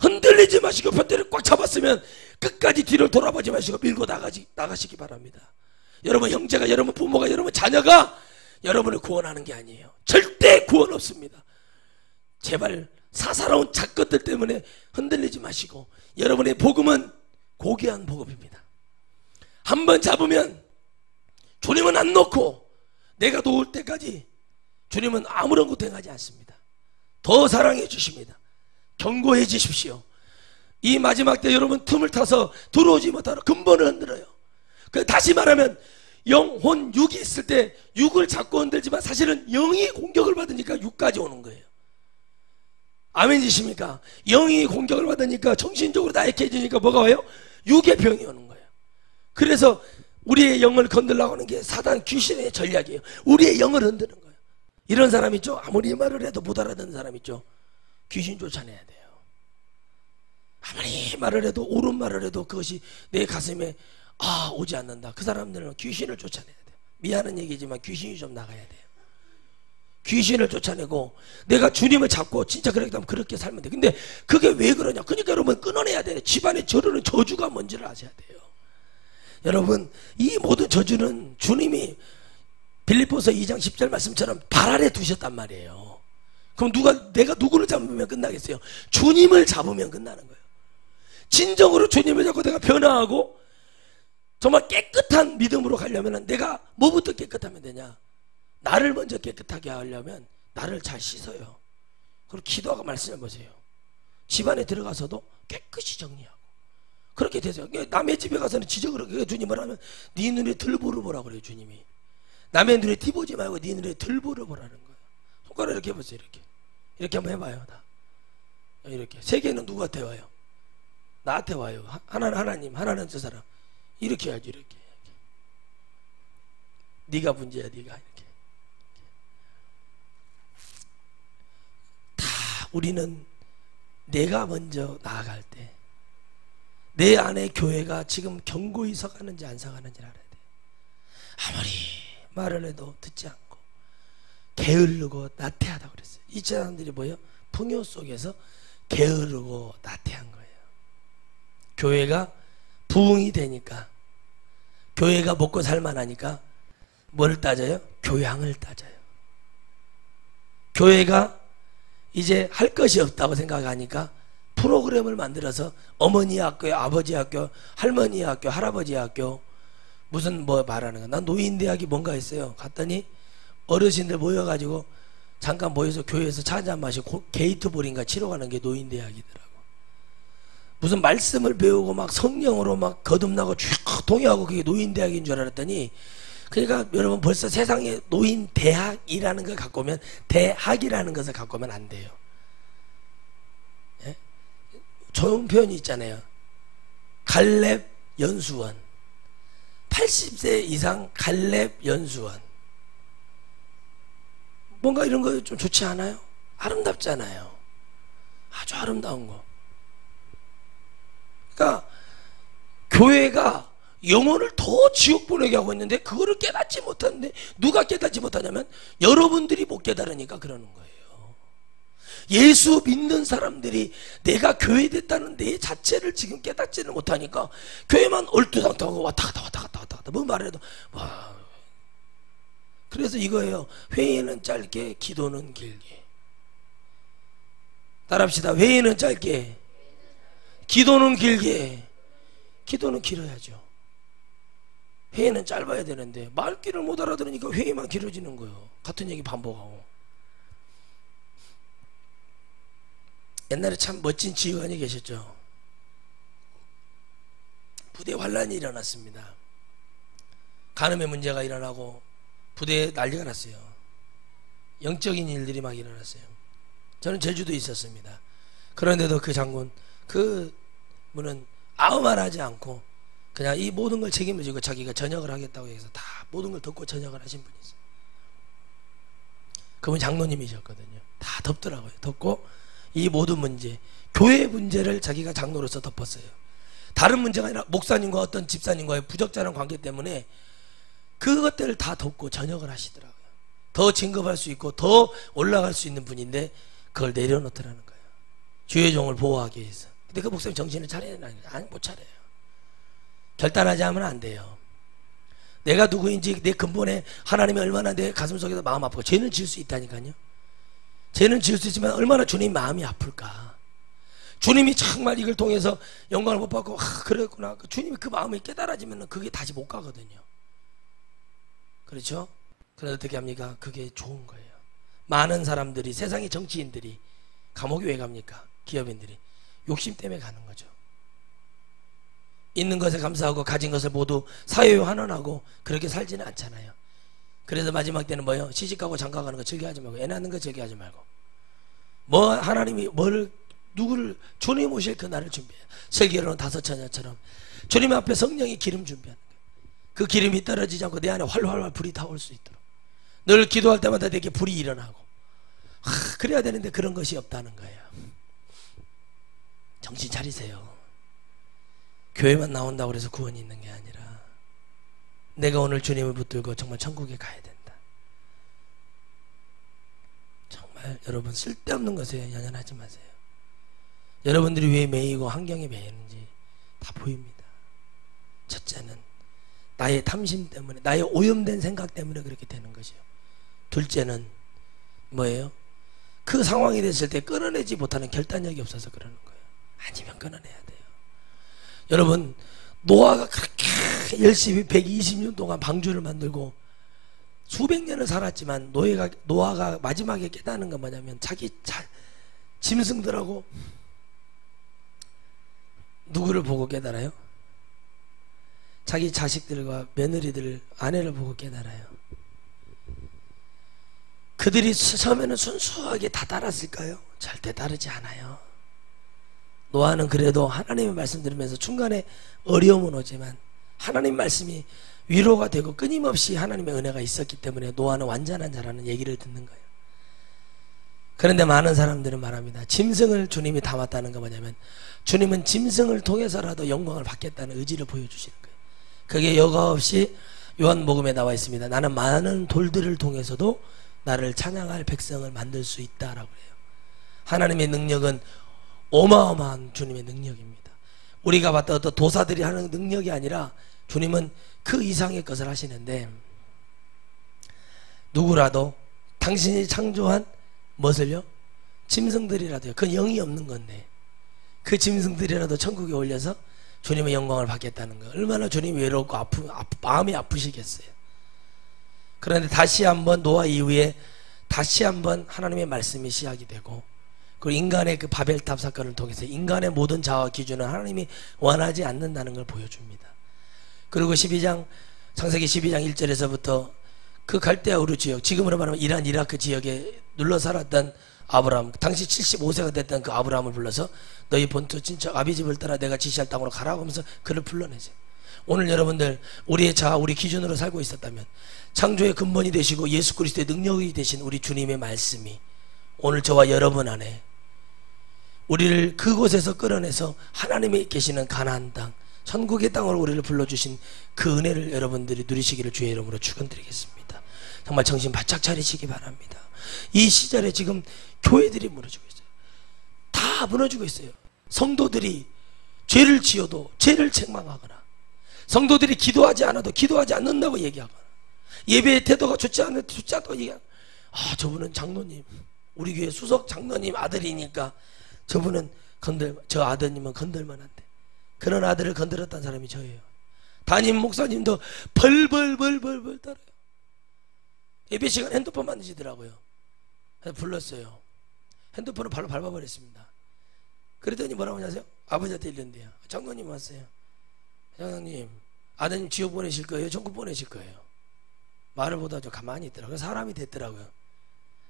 흔들리지 마시고 푯대를 꽉 잡았으면 끝까지 뒤를 돌아보지 마시고 밀고 나가시기 바랍니다. 여러분 형제가, 여러분 부모가, 여러분 자녀가 여러분을 구원하는 게 아니에요. 절대 구원 없습니다. 제발 사사로운 작것들 때문에 흔들리지 마시고 여러분의 복음은 고귀한 복음입니다. 한번 잡으면 주님은 안 놓고 내가 놓을 때까지 주님은 아무런 것도 행하지 않습니다. 더 사랑해 주십니다. 견고해지십시오. 이 마지막 때 여러분 틈을 타서 들어오지 못하러 근본을 흔들어요. 다시 말하면 영혼 육이 있을 때 육을 잡고 흔들지만 사실은 영이 공격을 받으니까 육까지 오는 거예요. 아멘이십니까? 영이 공격을 받으니까 정신적으로 나약해지니까 뭐가 와요? 육의 병이 오는 거예요. 그래서 우리의 영을 건들려고 하는 게 사단 귀신의 전략이에요. 우리의 영을 흔드는 거예요. 이런 사람 있죠? 아무리 말을 해도 못 알아듣는 사람 있죠? 귀신 쫓아내야 돼요. 아무리 말을 해도 옳은 말을 해도 그것이 내 가슴에 오지 않는다. 그 사람들은 귀신을 쫓아내야 돼요. 미안한 얘기지만 귀신이 좀 나가야 돼요. 귀신을 쫓아내고 내가 주님을 잡고 진짜 그렇게 하면 그렇게 살면 돼. 근데 그게 왜 그러냐? 그러니까 여러분 끊어내야 돼요. 집안에 저르는 저주가 뭔지를 아셔야 돼요. 여러분 이 모든 저주는 주님이 빌립보서 2장 10절 말씀처럼 발 아래 두셨단 말이에요. 그럼 내가 누구를 잡으면 끝나겠어요? 주님을 잡으면 끝나는 거예요. 진정으로 주님을 잡고 내가 변화하고 정말 깨끗한 믿음으로 가려면 내가 뭐부터 깨끗하면 되냐? 나를 먼저 깨끗하게 하려면 나를 잘 씻어요. 그리고 기도하고 말씀해 보세요. 집안에 들어가서도 깨끗이 정리하고 그렇게 되세요. 남의 집에 가서는 지적을 하고 주님을 하면 네 눈에 들보를 보라고 그래요. 주님이 남의 눈에 티보지 말고 네 눈에 들보를 보라는 거예요. 손가락 이렇게 해보세요. 이렇게 한번 해봐요. 다 이렇게 세 개는 누구한테 와요? 나한테 와요. 하나는 하나님, 하나는 저 사람. 이렇게 해야지. 이렇게 네가 문제야. 네가 이렇게 다 우리는 내가 먼저 나아갈 때 내 안에 교회가 지금 견고히 서가는지 안 서가는지 알아야 돼. 아무리 말을 해도 듣지 않고 게으르고 나태하다고 그랬어요. 이 사람들이 뭐예요? 풍요 속에서 게으르고 나태한 거예요. 교회가 부흥이 되니까, 교회가 먹고 살만하니까 뭘 따져요? 교양을 따져요. 교회가 이제 할 것이 없다고 생각하니까 프로그램을 만들어서 어머니 학교, 아버지 학교, 할머니 학교, 할아버지 학교 무슨 뭐 말하는 거야. 난 노인대학이 뭔가 했어요. 갔더니 어르신들 모여가지고 잠깐 모여서 교회에서 차 한잔 마시고 게이트볼인가 치러 가는 게 노인대학이더라고. 무슨 말씀을 배우고 막 성령으로 막 거듭나고 쭉 동의하고 그게 노인대학인 줄 알았더니, 그러니까 여러분 벌써 세상에 노인대학이라는 걸 갖고 오면, 대학이라는 것을 갖고 오면 안 돼요. 예? 좋은 표현이 있잖아요. 갈렙 연수원, 80세 이상 갈렙 연수원. 뭔가 이런 거 좀 좋지 않아요? 아름답잖아요. 아주 아름다운 거. 그러니까 교회가 영혼을 더 지옥 보내게 하고 있는데 그거를 깨닫지 못하는데, 누가 깨닫지 못하냐면 여러분들이 못 깨달으니까 그러는 거예요. 예수 믿는 사람들이 내가 교회 됐다는 내 자체를 지금 깨닫지는 못하니까 교회만 얼토당토하고 왔다 갔다 뭐 말해도 와. 그래서 이거예요. 회의는 짧게, 기도는 길게. 따라합시다. 회의는 짧게, 기도는 길게. 기도는 길어야죠. 회의는 짧아야 되는데 말귀를 못 알아들으니까 회의만 길어지는 거예요. 같은 얘기 반복하고. 옛날에 참 멋진 지휘관이 계셨죠. 부대 환란이 일어났습니다. 간음의 문제가 일어나고 부대에 난리가 났어요. 영적인 일들이 막 일어났어요. 저는 제주도에 있었습니다. 그런데도 그 장군, 그 분은 아무 말 하지 않고 그냥 이 모든 걸 책임을 지고 자기가 전역을 하겠다고 해서 다 모든 걸 덮고 전역을 하신 분이 있어요. 그분 장로님이셨거든요. 다 덮더라고요. 덮고 이 모든 문제, 교회 문제를 자기가 장로로서 덮었어요. 다른 문제가 아니라 목사님과 어떤 집사님과의 부적절한 관계 때문에 그것들을 다 덮고 전역을 하시더라고요. 더 진급할 수 있고 더 올라갈 수 있는 분인데 그걸 내려놓더라는 거예요. 주의 종을 보호하기 위해서. 근데 그 목사님 정신을 차려야 되나요? 아니, 못 차려요. 결단하지 하면 안 돼요. 내가 누구인지 내 근본에 하나님이 얼마나 내 가슴속에서 마음 아프고, 죄는 지을 수 있다니까요. 죄는 지을 수 있지만 얼마나 주님 마음이 아플까. 주님이 정말 이걸 통해서 영광을 못 받고 그랬구나, 주님이 그 마음이 깨달아지면 그게 다시 못 가거든요. 그렇죠? 그래서 어떻게 합니까? 그게 좋은 거예요. 많은 사람들이, 세상의 정치인들이 감옥에 왜 갑니까? 기업인들이 욕심 때문에 가는 거죠. 있는 것에 감사하고 가진 것을 모두 사회에 환원하고 그렇게 살지는 않잖아요. 그래서 마지막 때는 뭐예요? 시집가고 장가가는 거 즐겨하지 말고, 애 낳는 거 즐겨하지 말고, 뭐 하나님이 누구를 주님 오실 그 날을 준비해요. 설계로는 다섯 처녀처럼 주님 앞에 성령이 기름 준비하는 거예요. 그 기름이 떨어지지 않고 내 안에 활활활 불이 타올 수 있도록 늘 기도할 때마다 내게 불이 일어나고, 그래야 되는데 그런 것이 없다는 거예요. 정신 차리세요. 교회만 나온다고 해서 구원이 있는 게 아니라 내가 오늘 주님을 붙들고 정말 천국에 가야 된다. 정말 여러분 쓸데없는 것에 연연하지 마세요. 여러분들이 왜 매이고 환경에 매이는지 다 보입니다. 첫째는 나의 탐심 때문에, 나의 오염된 생각 때문에 그렇게 되는 것이요. 둘째는 뭐예요? 그 상황이 됐을 때 끊어내지 못하는 결단력이 없어서 그러는 거예요. 아니면 끊어내야 돼요. 여러분, 노아가 그렇게 열심히 120년 동안 방주를 만들고 수백 년을 살았지만 노아가 마지막에 깨닫는 건 뭐냐면 자기 짐승들하고 누구를 보고 깨달아요? 자기 자식들과 며느리들, 아내를 보고 깨달아요. 그들이 처음에는 순수하게 다 따랐을까요? 절대 따르지 않아요. 노아는 그래도 하나님의 말씀 들으면서 중간에 어려움은 오지만 하나님 말씀이 위로가 되고 끊임없이 하나님의 은혜가 있었기 때문에 노아는 완전한 자라는 얘기를 듣는 거예요. 그런데 많은 사람들은 말합니다. 짐승을 주님이 담았다는 거 뭐냐면 주님은 짐승을 통해서라도 영광을 받겠다는 의지를 보여주시는 거예요. 그게 여과 없이 요한복음에 나와 있습니다. 나는 많은 돌들을 통해서도 나를 찬양할 백성을 만들 수 있다라고 해요. 하나님의 능력은 어마어마한 주님의 능력입니다. 우리가 봤던 어떤 도사들이 하는 능력이 아니라 주님은 그 이상의 것을 하시는데, 누구라도 당신이 창조한 무엇을요? 짐승들이라도요. 그건 영이 없는 건데 그 짐승들이라도 천국에 올려서 주님의 영광을 받겠다는 거, 얼마나 주님이 외롭고 마음이 아프시겠어요. 그런데 다시 한번 노아 이후에 다시 한번 하나님의 말씀이 시작이 되고, 그리고 인간의 그 바벨탑 사건을 통해서 인간의 모든 자아 기준은 하나님이 원하지 않는다는 걸 보여줍니다. 그리고 창세기 12장 1절에서부터 그 갈대아 우르 지역, 지금으로 말하면 이란 이라크 지역에 눌러 살았던 아브라함, 당시 75세가 됐던 그 아브라함을 불러서 너희 본토 친척 아비집을 따라 내가 지시할 땅으로 가라고 하면서 그를 불러내죠. 오늘 여러분들 우리의 자아, 우리 기준으로 살고 있었다면 창조의 근본이 되시고 예수 그리스도의 능력이 되신 우리 주님의 말씀이 오늘 저와 여러분 안에 우리를 그곳에서 끌어내서 하나님이 계시는 가나안 땅, 천국의 땅으로 우리를 불러주신 그 은혜를 여러분들이 누리시기를 주의 이름으로 축원드리겠습니다. 정말 정신 바짝 차리시기 바랍니다. 이 시절에 지금 교회들이 무너지고 있어요. 다 무너지고 있어요. 성도들이 죄를 지어도 죄를 책망하거나, 성도들이 기도하지 않아도 기도하지 않는다고 얘기하거나, 예배의 태도가 좋지 않다고 얘기하거나, 저분은 장로님, 우리 교회 수석 장로님 아들이니까 저분은 저 아드님은 건들면 안 돼. 그런 아들을 건드렸던 사람이 저예요. 담임 목사님도 벌벌 떨어요. 예배 시간 핸드폰 만드시더라고요. 그래서 불렀어요. 핸드폰을 발로 밟아버렸습니다. 그랬더니 뭐라고 하냐세요? 아버지한테 일른대요. 장로님 왔어요. 장로님, 아드님 지옥 보내실 거예요? 천국 보내실 거예요? 말을 못하죠. 가만히 있더라고요. 사람이 됐더라고요.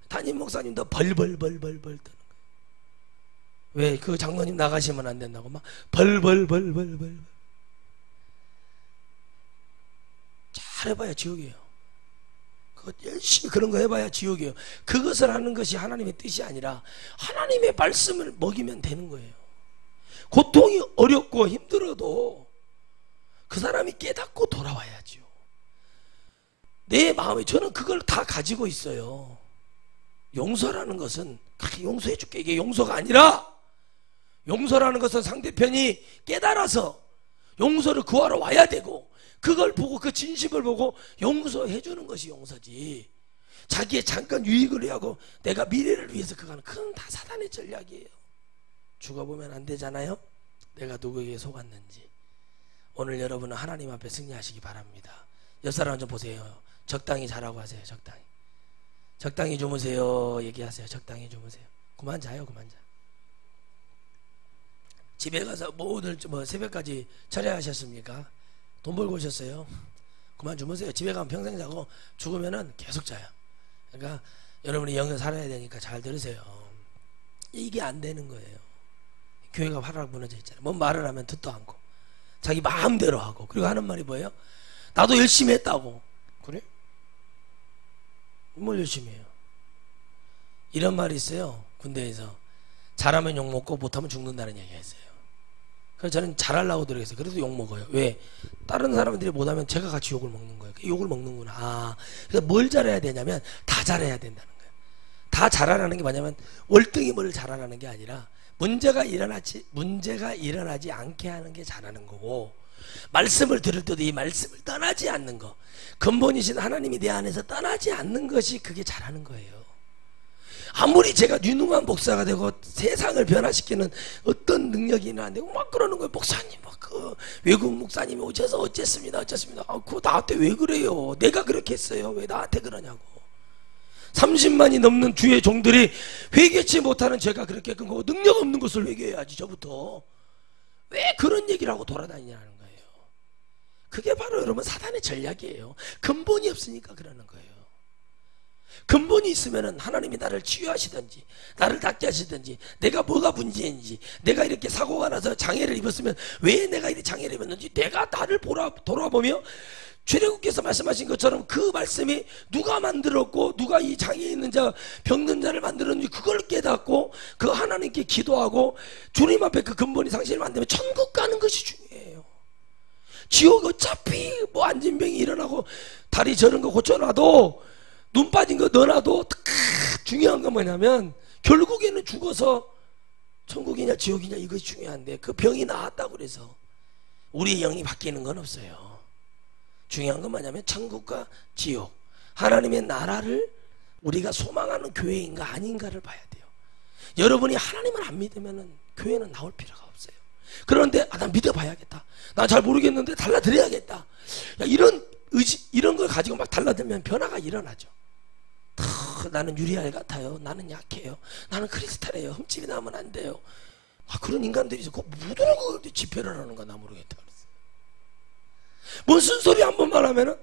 담임 목사님도 벌벌 떠는 거예요. 왜? 그 장로님 나가시면 안 된다고 막 벌벌. 잘 해봐야 지옥이에요. 그거 열심히 그런 거 해봐야 지옥이에요. 그것을 하는 것이 하나님의 뜻이 아니라 하나님의 말씀을 먹이면 되는 거예요. 고통이 어렵고 힘들어도 그 사람이 깨닫고 돌아와야죠. 내 마음에 저는 그걸 다 가지고 있어요. 용서라는 것은 그렇게 용서해 줄게, 이게 용서가 아니라, 용서라는 것은 상대편이 깨달아서 용서를 구하러 와야 되고, 그걸 보고 그 진심을 보고 용서해 주는 것이 용서지, 자기의 잠깐 유익을 위하고 내가 미래를 위해서 그거는 그건 다 사단의 전략이에요. 죽어보면 안 되잖아요. 내가 누구에게 속았는지. 오늘 여러분은 하나님 앞에 승리하시기 바랍니다. 옆 사람 좀 보세요. 적당히 자라고 하세요. 적당히 주무세요. 얘기하세요. 적당히 주무세요. 그만 자요. 그만 자. 집에 가서 뭐 오늘 뭐 새벽까지 철야하셨습니까? 돈 벌고 오셨어요? 그만 주무세요. 집에 가면 평생 자고 죽으면은 계속 자요. 그러니까 여러분이 영영 살아야 되니까 잘 들으세요. 이게 안 되는 거예요. 교회가 화락 무너져 있잖아요. 뭔 말을 하면 듣도 않고 자기 마음대로 하고, 그리고 하는 말이 뭐예요? 나도 열심히 했다고. 그래? 뭘 열심히 해요? 이런 말이 있어요. 군대에서 잘하면 욕먹고 못하면 죽는다는 얘기가 있어요. 그래서 저는 잘하려고 노력했어요. 그래도 욕먹어요. 왜? 다른 사람들이 못하면 제가 같이 욕을 먹는 거예요. 욕을 먹는구나. 아, 그래서 뭘 잘해야 되냐면 다 잘해야 된다는 거예요. 다 잘하라는 게 뭐냐면 월등히 뭘 잘하라는 게 아니라 문제가 일어나지 않게 하는 게 잘하는 거고, 말씀을 들을 때도 이 말씀을 떠나지 않는 거, 근본이신 하나님이 내 안에서 떠나지 않는 것이 그게 잘하는 거예요. 아무리 제가 유능한 목사가 되고 세상을 변화시키는 어떤 능력이 안 되고 막 그러는 거예요. 목사님 막 그 외국 목사님이 오셔서 어쨌습니다. 아, 그거 나한테 왜 그래요? 내가 그렇게 했어요. 왜 나한테 그러냐고. 30만이 넘는 주의 종들이 회개치 못하는 제가 그렇게 큰 거고, 능력 없는 것을 회개해야지. 저부터 왜 그런 얘기를 하고 돌아다니냐는 거예요. 그게 바로 여러분 사단의 전략이에요. 근본이 없으니까 그러는 거예요. 근본이 있으면은 하나님이 나를 치유하시든지 나를 낫게 하시든지, 내가 뭐가 문제인지, 내가 이렇게 사고가 나서 장애를 입었으면 왜 내가 이렇게 장애를 입었는지 내가 나를 돌아보며 최대국께서 말씀하신 것처럼 그 말씀이 누가 만들었고 누가 이 장애 있는 자, 병든 자를 만들었는지 그걸 깨닫고 그 하나님께 기도하고 주님 앞에 그 근본이 상실을 만들면 천국 가는 것이 중요해요. 지옥 어차피 뭐 안진병이 일어나고 다리 저런 거 고쳐놔도 눈 빠진 거 넣어놔도 중요한 건 뭐냐면 결국에는 죽어서 천국이냐 지옥이냐 이것이 중요한데, 그 병이 나았다고 그래서 우리의 영이 바뀌는 건 없어요. 중요한 건 뭐냐면 천국과 지옥, 하나님의 나라를 우리가 소망하는 교회인가 아닌가를 봐야 돼요. 여러분이 하나님을 안 믿으면 교회는 나올 필요가 없어요. 그런데 난 믿어봐야겠다, 난 잘 모르겠는데 달라드려야겠다, 이런 의지, 이런 걸 가지고 막 달라들면 변화가 일어나죠. 나는 유리알 같아요, 나는 약해요, 나는 크리스탈이에요, 흠집이 나면 안 돼요. 그런 인간들이 있어. 뭐더러 그 집회를 하는가 나 모르겠다 그랬어요. 뭔 쓴소리 한 번만 하면은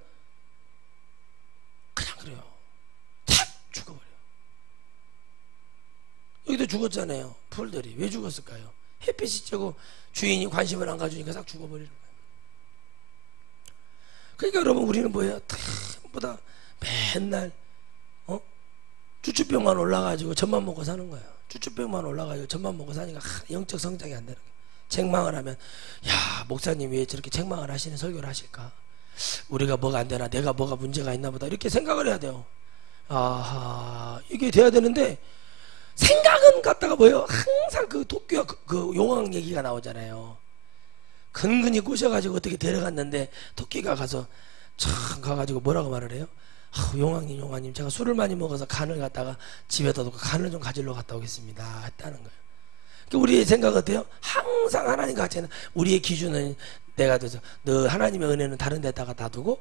그냥 그래요. 탁 죽어버려요. 여기도 죽었잖아요. 풀들이 왜 죽었을까요? 햇빛이 쬐고 주인이 관심을 안 가주니까 싹 죽어버리는 거예요. 그러니까 여러분 우리는 뭐예요? 보다 맨날 쭈쭈병만 올라가지고 젖만 먹고 사는 거예요. 쭈쭈병만 올라가지고 젖만 먹고 사니까 영적 성장이 안 되는 거예요. 책망을 하면 야, 목사님 왜 저렇게 책망을 하시는 설교를 하실까? 우리가 뭐가 안 되나, 내가 뭐가 문제가 있나 보다, 이렇게 생각을 해야 돼요. 아하, 이게 돼야 되는데 생각은 갖다가 뭐예요? 항상 그 도끼와 그 용왕 얘기가 나오잖아요. 근근히 꼬셔가지고 어떻게 데려갔는데 토끼가 가서 참 가가지고 뭐라고 말을 해요? 용왕님 제가 술을 많이 먹어서 간을 갖다가 집에다 놓고 간을 좀 가지러 갔다 오겠습니다 했다는 거예요. 그러니까 우리의 생각 어때요? 항상 하나님 같이는 우리의 기준은 내가 돼서 너 하나님의 은혜는 다른 데다가 놔두고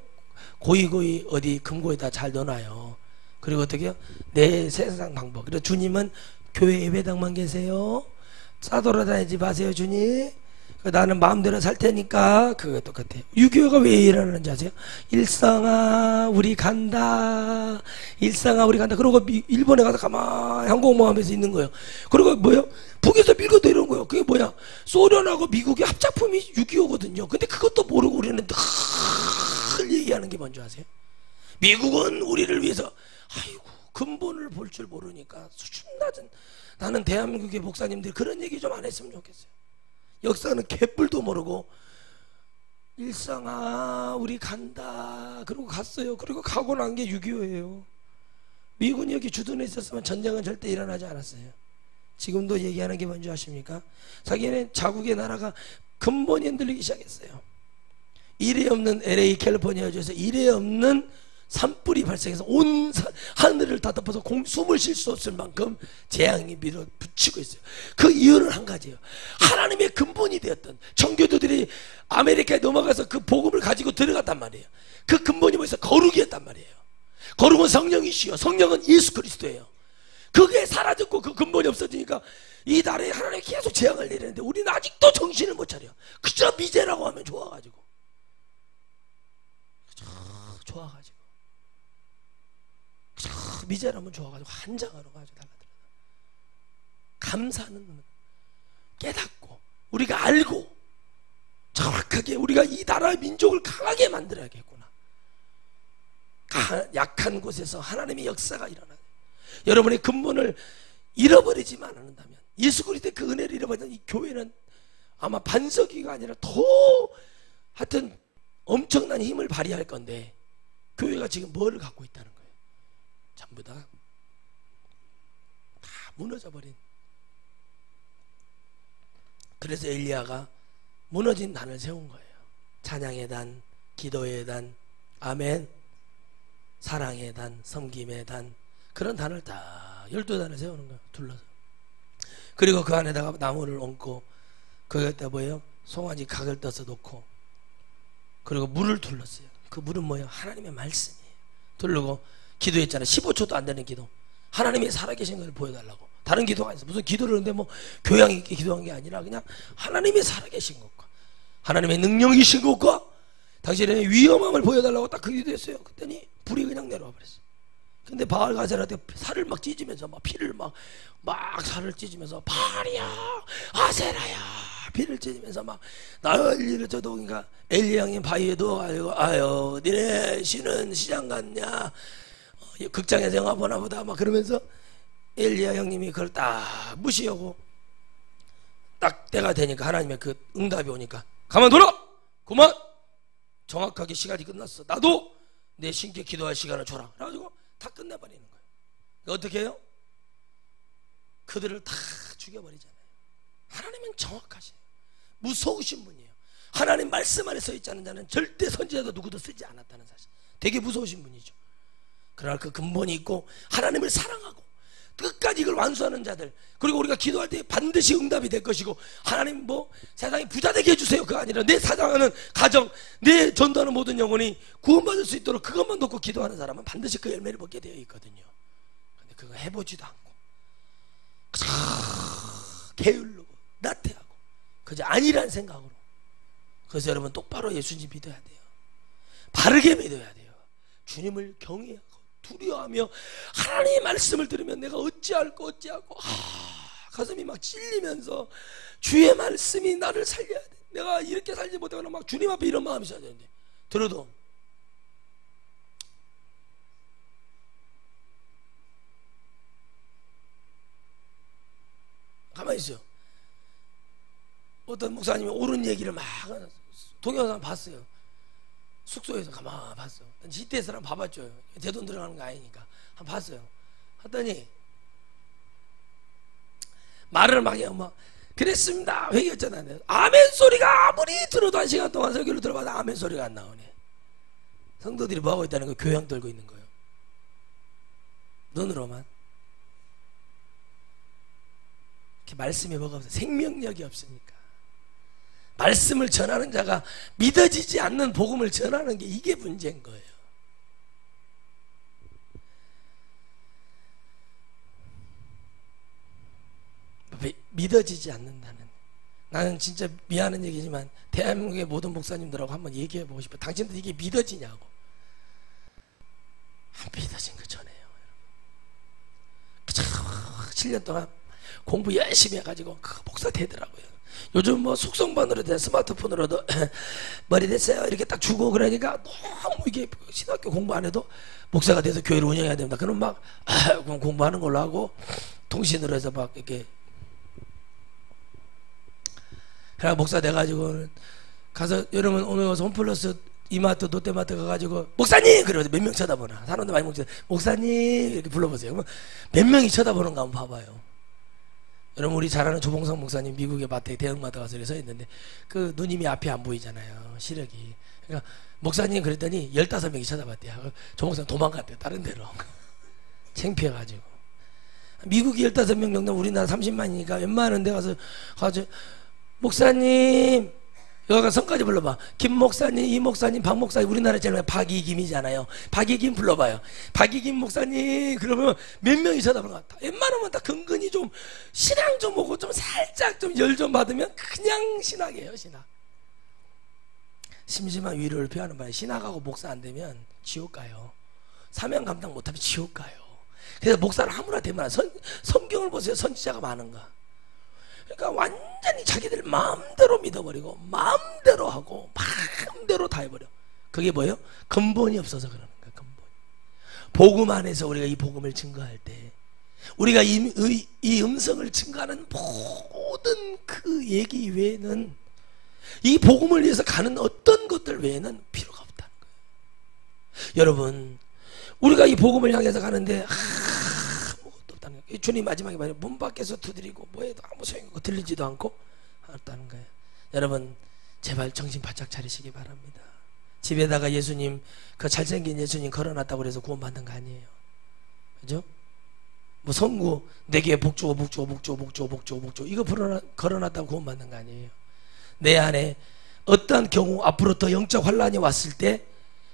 고이 어디 금고에다 잘 넣어놔요. 그리고 어떻게 해요? 내 세상 방법. 그리고 주님은 교회 예배당만 계세요. 싸돌아다니지 마세요 주님. 나는 마음대로 살 테니까. 그거 똑같아요. 유교가 왜 일어나는지 아세요? 일상아 우리 간다, 일상아 우리 간다. 그러고 일본에 가서 가만히 항공모함에서 있는 거예요. 그리고 뭐예요? 북에서 밀고 내려온 거예요. 그게 뭐야? 소련하고 미국의 합작품이 6.25거든요 근데 그것도 모르고 우리는 늘 얘기하는 게 뭔지 아세요? 미국은 우리를 위해서, 아이고 근본을 볼 줄 모르니까 수준 낮은, 나는 대한민국의 목사님들이 그런 얘기 좀 안 했으면 좋겠어요. 역사는 개뿔도 모르고 일상아 우리 간다 그러고 갔어요. 그리고 가고 난 게 6.25예요 미군이 여기 주둔해 있었으면 전쟁은 절대 일어나지 않았어요. 지금도 얘기하는 게 뭔지 아십니까? 자기네 자국의 나라가 근본이 흔들리기 시작했어요. 이래 없는 LA 캘리포니아주에서 이래 없는 산불이 발생해서 온 하늘을 다 덮어서 숨을 쉴 수 없을 만큼 재앙이 밀어붙이고 있어요. 그 이유는 한 가지예요. 하나님의 근본이 되었던 청교도들이 아메리카에 넘어가서 그 복음을 가지고 들어갔단 말이에요. 그 근본이 뭐였어요? 거룩이었단 말이에요. 거룩은 성령이시요 성령은 예수 그리스도예요. 그게 사라졌고 그 근본이 없어지니까 이 나라에 하나님이 계속 재앙을 내리는데 우리는 아직도 정신을 못 차려. 그저 미제라고 하면 좋아가지고 그저 미제라면 좋아가지고 한장하러 가지고 달라들어. 감사하는 눈은 깨닫고 우리가 알고 정확하게 우리가 이 나라의 민족을 강하게 만들어야겠구나. 약한 곳에서 하나님의 역사가 일어나요. 여러분의 근본을 잃어버리지만 않는다면, 예수 그리스도의 그 은혜를 잃어버리면 이 교회는 아마 반석이가 아니라 더 하여튼 엄청난 힘을 발휘할 건데, 교회가 지금 뭐를 갖고 있다는 거예요? 전부 다 무너져버린. 그래서 엘리야가 무너진 단을 세운 거예요. 찬양의 단, 기도의 단, 아멘, 사랑의 단, 섬김의 단, 그런 단을 다 12단을 세우는 거예요. 둘러서. 그리고 그 안에다가 나무를 얹고 거기에다 뭐예요? 송아지 각을 떠서 놓고, 그리고 물을 둘렀어요. 그 물은 뭐예요? 하나님의 말씀이에요. 둘르고 기도했잖아요. 15초도 안 되는 기도. 하나님이 살아계신 걸 보여달라고. 다른 기도가 아니었어요. 무슨 기도를 하는데 뭐 교양 있게 기도한 게 아니라 그냥 하나님이 살아계신 것과 하나님의 능력이신 것과 당신의 위험함을 보여달라고 딱 그 기도했어요. 그랬더니 불이 그냥 내려와 버렸어요. 근데 바알 가세라한테 살을 막 찢으면서 막 피를 막 살을 찢으면서 바알이야 아세라야 피를 찢으면서 막 난리를 쳐도, 그러니까 엘리 형님 바위에도 아유 니네 신은 시장 갔냐, 극장에서 영화 보나 보다 막 그러면서 엘리야 형님이 그걸 딱 무시하고 딱 때가 되니까 하나님의 그 응답이 오니까 가만 둬라! 그만! 정확하게 시간이 끝났어. 나도 내 신께 기도할 시간을 줘라. 그래가지고 다 끝내버리는 거예요. 어떻게 해요? 그들을 다 죽여버리잖아요. 하나님은 정확하세요. 무서우신 분이에요. 하나님 말씀 안에 서 있지 않은 자는 절대 선지자도 누구도 쓰지 않았다는 사실. 되게 무서우신 분이죠. 그러나 그 근본이 있고 하나님을 사랑하고 끝까지 이걸 완수하는 자들, 그리고 우리가 기도할 때 반드시 응답이 될 것이고, 하나님 뭐 세상에 부자 되게 해주세요 그거 아니라 내 사랑하는 가정, 내 전도하는 모든 영혼이 구원받을 수 있도록 그것만 놓고 기도하는 사람은 반드시 그 열매를 먹게 되어 있거든요. 근데 그거 해보지도 않고 그저 게을르고 나태하고 그저 아니란 생각으로. 그래서 여러분 똑바로 예수님 믿어야 돼요. 바르게 믿어야 돼요. 주님을 경외하고 두려워하며 하나님의 말씀을 들으면 내가 어찌할까 어찌하고 가슴이 막 찔리면서 주의 말씀이 나를 살려야 돼. 내가 이렇게 살지 못하거나 막 주님 앞에 이런 마음이 있어야 되는데, 들어도 가만히 있어요. 어떤 목사님이 옳은 얘기를 막 동영상 봤어요. 숙소에서 가만 봤어. GTS랑 봐봤죠. 제 돈 들어가는 거 아니니까 한 봤어요. 하더니 말을 막 해요. 막 그랬습니다 회개했잖아요. 아멘 소리가 아무리 들어도 1시간 동안 설교를 들어봐도 아멘 소리가 안 나오네. 성도들이 뭐하고 있다는 거예요? 교양 들고 있는 거예요. 눈으로만. 이렇게 말씀이 뭐가 없어요. 생명력이 없으니까. 말씀을 전하는 자가 믿어지지 않는 복음을 전하는 게 이게 문제인 거예요. 믿어지지 않는다는. 나는 진짜 미안한 얘기지만 대한민국의 모든 목사님들하고 한번 얘기해 보고 싶어요. 당신들 이게 믿어지냐고. 안 믿어진 거 전해요. 7년 동안 공부 열심히 해가지고 그 목사 되더라고요. 요즘 뭐 속성반으로 된 스마트폰으로도 머리 됐어요 이렇게 딱 주고 그러니까 너무 이게 신학교 공부 안 해도 목사가 돼서 교회를 운영해야 됩니다. 그럼 막 공부하는 걸로 하고 통신으로 해서 막 이렇게. 그래 목사 돼가지고 가서 여러분 오늘 와서 홈플러스 이마트 롯데마트 가가지고 목사님 그러면 몇 명 쳐다보나. 사람들 많이 목사님 이렇게 불러보세요. 그러면 몇 명이 쳐다보는가 한번 봐봐요. 여러분 우리 잘 아는 조봉성 목사님 미국의 마트에 대형마트 가서 서 있는데 그 누님이 앞이 안 보이잖아요. 시력이. 그러니까 목사님 그랬더니 15명이 쳐다봤대요. 조봉성 도망갔대요. 다른 데로. 창피해가지고. 미국이 15명 정도 우리나라 30만이니까 웬만한 데 가서 목사님 여기가 성까지 불러봐. 김 목사님, 이 목사님, 박 목사님, 우리나라 제일 박이김이잖아요. 박이김 불러봐요. 박이김 목사님 그러면 몇 명이 쳐다보는 것 같아. 웬만하면 다 근근히 좀 신앙 좀 오고 좀 살짝 좀 열 좀 받으면 그냥 신학이에요. 신학. 심심한 위로를 표하는 바에 신학하고 목사 안 되면 지옥 가요. 사명 감당 못하면 지옥 가요. 그래서 목사는 아무나 되면 성경을 보세요. 선지자가 많은가. 그러니까 완전히 자기들 마음대로 믿어버리고 마음대로 하고 마음대로 다 해버려. 그게 뭐예요? 근본이 없어서 그러는 거야. 근본. 복음 안에서 우리가 이 복음을 증거할 때 우리가 이 음성을 증거하는 모든 그 얘기 외에는 이 복음을 위해서 가는 어떤 것들 외에는 필요가 없다는 거예요. 여러분, 우리가 이 복음을 향해서 가는데 아무것도 없다는 거예요. 주님 마지막에 말해요. 문 밖에서 두드리고 뭐해도 아무 소용이 없고 들리지도 않고 없다는 거예요. 여러분, 제발 정신 바짝 차리시기 바랍니다. 집에다가 예수님, 그 잘생긴 예수님 걸어놨다고 그래서 구원받는 거 아니에요. 그죠? 뭐 성구 내 귀에 복 주고 복 주고 복 주고 복 주고 복 주고 복 주고 이거 걸어놨다고 구원받는 거 아니에요. 내 안에 어떠한 경우 앞으로 더 영적 환란이 왔을 때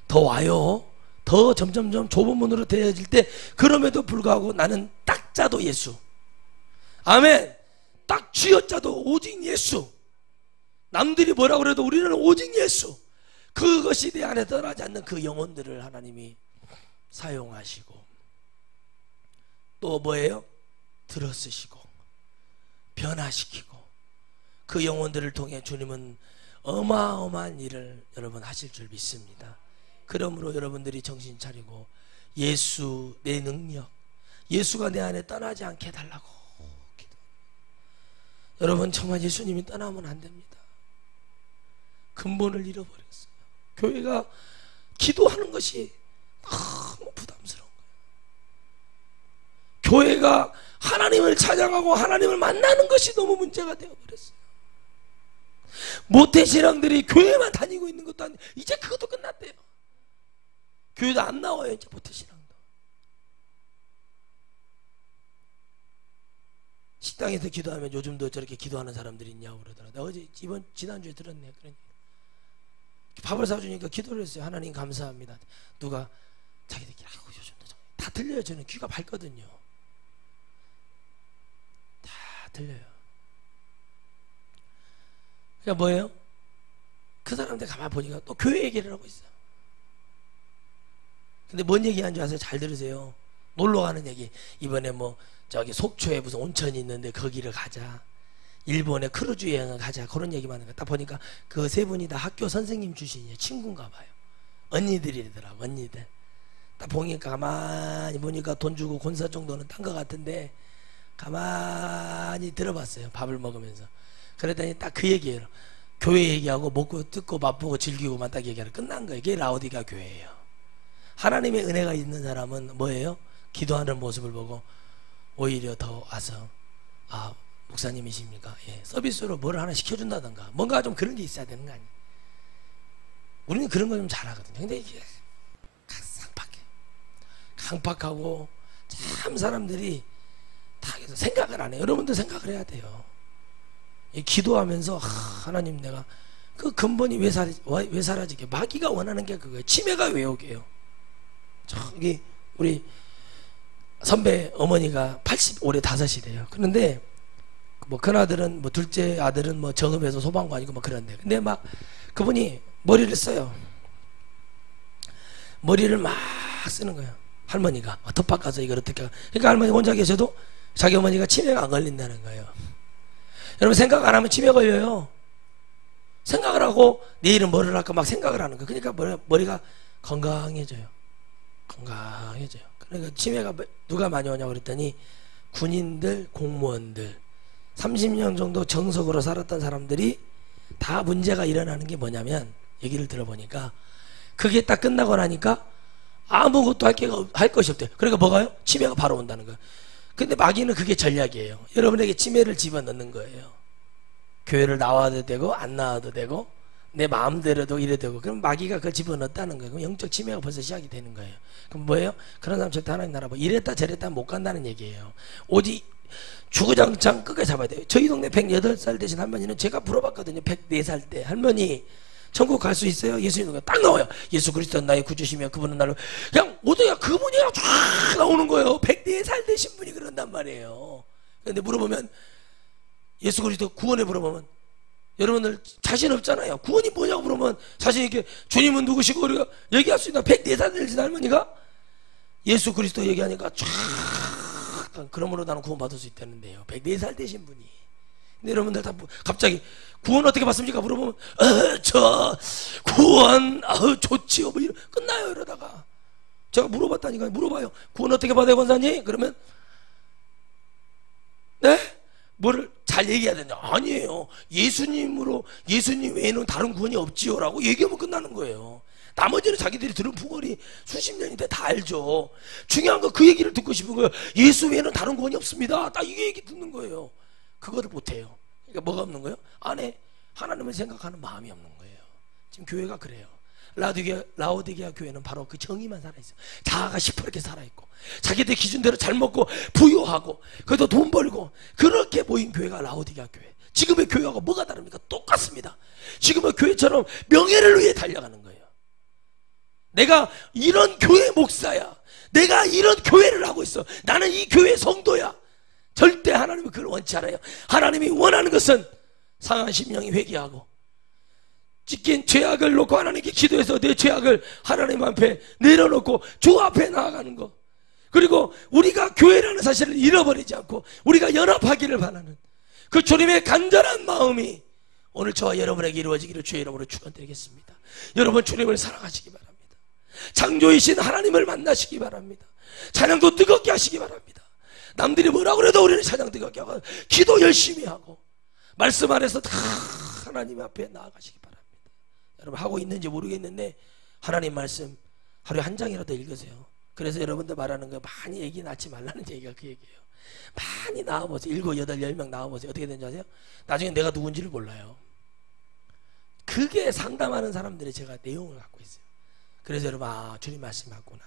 더 와요. 더 점점점 좁은 문으로 되어질 때 그럼에도 불구하고 나는 딱 짜도 예수. 아멘. 딱 쥐어짜도 오직 예수. 남들이 뭐라고 그래도 우리는 오직 예수. 그것이 내 안에 떠나지 않는 그 영혼들을 하나님이 사용하시고 또 뭐예요? 들어쓰시고 변화시키고 그 영혼들을 통해 주님은 어마어마한 일을 여러분 하실 줄 믿습니다. 그러므로 여러분들이 정신 차리고 예수 내 능력 예수가 내 안에 떠나지 않게 해달라고 기도. 여러분 정말 예수님이 떠나면 안 됩니다. 근본을 잃어버렸어요. 교회가 기도하는 것이 너무 부담스러운 거예요. 교회가 하나님을 찬양하고 하나님을 만나는 것이 너무 문제가 되어버렸어요. 모태신앙들이 교회만 다니고 있는 것도 아니고 이제 그것도 끝났대요. 교회도 안 나와요. 이제 모태신앙도. 식당에서 기도하면 요즘도 저렇게 기도하는 사람들이 있냐고 그러더라고요. 어제 지난주에 들었네. 그러니 밥을 사주니까 기도를 했어요. 하나님 감사합니다. 누가 자기들끼리 요즘도 다 들려요. 저는 귀가 밝거든요. 다 들려요. 그러니까 뭐예요? 그 사람들 가만 보니까 또 교회 얘기를 하고 있어요. 근데 뭔 얘기하는 줄 아세요? 잘 들으세요. 놀러 가는 얘기. 이번에 뭐 저기 속초에 무슨 온천이 있는데 거기를 가자. 일본에 크루즈 여행을 가자. 그런 얘기만 하는 거야. 딱 보니까 그 세 분이 다 학교 선생님 출신이에요. 친구인가 봐요. 언니들이더라고. 언니들. 딱 보니까 가만히 보니까 돈 주고 곤사 정도는 딴 것 같은데 가만히 들어봤어요. 밥을 먹으면서. 그랬더니 딱 그 얘기예요. 교회 얘기하고 먹고 듣고 맛보고 즐기고만 딱 얘기하는 끝난 거예요. 이게 라오디가 교회예요. 하나님의 은혜가 있는 사람은 뭐예요? 기도하는 모습을 보고 오히려 더 와서 아 목사님이십니까? 예, 서비스로 뭘 하나 시켜준다던가 뭔가 좀 그런 게 있어야 되는 거 아니에요? 우리는 그런 거 좀 잘하거든요. 근데 이게 강팍하고 참 사람들이 다 생각을 안 해요. 여러분도 생각을 해야 돼요. 기도하면서 하나님 내가 그 근본이 왜 사라지게 마귀가 원하는 게 그거예요. 치매가 왜 오게요? 저기 우리 선배 어머니가 85에 5이래요. 그런데 뭐 큰아들은 뭐 둘째 아들은 뭐 정읍에서 소방관이고 뭐 그런데 근데 막 그분이 머리를 써요. 머리를 막 쓰는 거예요. 할머니가 텃밭 가서 이걸 어떻게 그러니까 할머니 혼자 계셔도 자기 어머니가 치매가 안 걸린다는 거예요. 여러분 생각 안 하면 치매 걸려요. 생각을 하고 내일은 뭐를 할까 막 생각을 하는 거예요. 그러니까 머리가 건강해져요. 건강해져요. 그러니까 치매가 누가 많이 오냐고 그랬더니 군인들, 공무원들 30년 정도 정석으로 살았던 사람들이 다 문제가 일어나는 게 뭐냐면 얘기를 들어보니까 그게 딱 끝나고 나니까 아무것도 할 것이 없대요. 그러니까 뭐가요? 치매가 바로 온다는 거예요. 근데 마귀는 그게 전략이에요. 여러분에게 치매를 집어넣는 거예요. 교회를 나와도 되고 안 나와도 되고 내 마음대로도 이래 되고 그럼 마귀가 그걸 집어넣었다는 거예요. 그럼 영적 치매가 벌써 시작이 되는 거예요. 그럼 뭐예요? 그런 사람 절대 하나님 나라 뭐 이랬다 저랬다 못 간다는 얘기예요. 오직 주구장창 끝까지 잡아야 돼요. 저희 동네 108살 되신 할머니는 제가 물어봤거든요. 104살 때 할머니 천국 갈 수 있어요? 예수님 딱 나와요. 예수 그리스도 나의 구주시며 그분은 나를 그냥 오더야 그분이 쫙 나오는 거예요. 104살 되신 분이 그런단 말이에요. 근데 물어보면 예수 그리스도 구원에 물어보면 여러분들 자신 없잖아요. 구원이 뭐냐고 물어보면 자신 있게 주님은 누구시고 우리가 얘기할 수 있나? 104살 되신 할머니가 예수 그리스도 얘기하니까 쫙 그러므로 나는 구원 받을 수 있다는데요. 104살 되신 분이. 근데 여러분들 다 갑자기 구원 어떻게 받습니까? 물어보면 저 구원 좋지요 뭐 이러 끝나요. 이러다가 제가 물어봤다니까요. 물어봐요. 구원 어떻게 받아요 권사님? 그러면 네? 뭐를 잘 얘기해야 되냐? 아니에요. 예수님 외에는 다른 구원이 없지요 라고 얘기하면 끝나는 거예요. 나머지는 자기들이 들은 풍월이 수십 년인데 다 알죠. 중요한 건 그 얘기를 듣고 싶은 거예요. 예수 외에는 다른 구원이 없습니다. 딱 이 얘기 듣는 거예요. 그거를 못해요. 그러니까 뭐가 없는 거예요? 안에 하나님을 생각하는 마음이 없는 거예요. 지금 교회가 그래요. 라오디게아 교회는 바로 그 정의만 살아있어요. 자아가 시퍼렇게 살아있고 자기들 기준대로 잘 먹고 부유하고 그래도 돈 벌고 그렇게 모인 교회가 라오디게아 교회. 지금의 교회하고 뭐가 다릅니까? 똑같습니다. 지금의 교회처럼 명예를 위해 달려가는 거예요. 내가 이런 교회 목사야. 내가 이런 교회를 하고 있어. 나는 이 교회 성도야. 절대 하나님은 그걸 원치 않아요. 하나님이 원하는 것은 상한 심령이 회개하고 찢긴 죄악을 놓고 하나님께 기도해서 내 죄악을 하나님 앞에 내려놓고 주 앞에 나아가는 것. 그리고 우리가 교회라는 사실을 잃어버리지 않고 우리가 연합하기를 바라는 그 주님의 간절한 마음이 오늘 저와 여러분에게 이루어지기를 주의 이름으로 축원드리겠습니다. 여러분 주님을 사랑하시기 바랍니다. 창조이신 하나님을 만나시기 바랍니다. 찬양도 뜨겁게 하시기 바랍니다. 남들이 뭐라 그래도 우리는 찬양 뜨겁게 하고 기도 열심히 하고 말씀 안에서 다 하나님 앞에 나아가시기 바랍니다. 여러분 하고 있는지 모르겠는데 하나님 말씀 하루에 한 장이라도 읽으세요. 그래서 여러분들 말하는 거 많이 얘기 낳지 말라는 얘기가 그 얘기예요. 많이 나와보세요. 7, 8, 10명 나와보세요. 어떻게 되는지 아세요? 나중에 내가 누군지를 몰라요. 그게 상담하는 사람들이 제가 내용을 갖고 있어요. 그래서 여러분 주님 말씀 맞구나.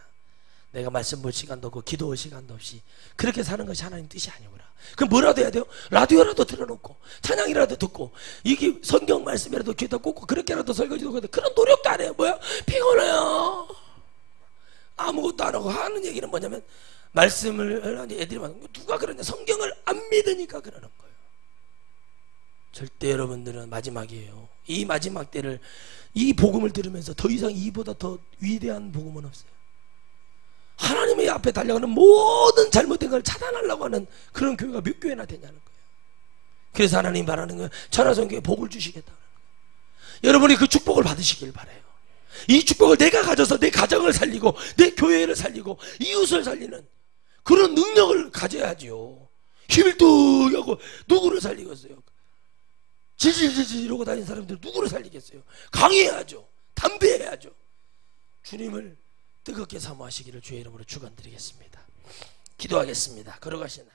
내가 말씀 볼 시간도 없고 기도할 시간도 없이 그렇게 사는 것이 하나님 뜻이 아니구나. 그럼 뭐라도 해야 돼요? 라디오라도 틀어놓고 찬양이라도 듣고 이게 성경 말씀이라도 귀에다 꽂고 그렇게라도 설거지도 하고 그런 노력도 안 해요. 뭐야? 피곤해요. 아무것도 안 하고 하는 얘기는 뭐냐면 말씀을 하니 애들이 많은 누가 그러냐? 성경을 안 믿으니까 그러는 거예요. 절대 여러분들은 마지막이에요. 이 마지막 때를 이 복음을 들으면서 더 이상 이보다 더 위대한 복음은 없어요. 하나님의 앞에 달려가는 모든 잘못된 걸 차단하려고 하는 그런 교회가 몇 교회나 되냐는 거예요. 그래서 하나님 바라는 거예요. 천하성교회 복을 주시겠다는 거예요. 여러분이 그 축복을 받으시길 바라요. 이 축복을 내가 가져서 내 가정을 살리고 내 교회를 살리고 이웃을 살리는 그런 능력을 가져야지요. 힘을 뚝 하고 누구를 살리겠어요? 질질질질 이러고 다니는 사람들 누구를 살리겠어요? 강해야죠. 담대해야죠. 주님을 뜨겁게 사모하시기를 주의 이름으로 축원드리겠습니다. 기도하겠습니다. 걸어가시는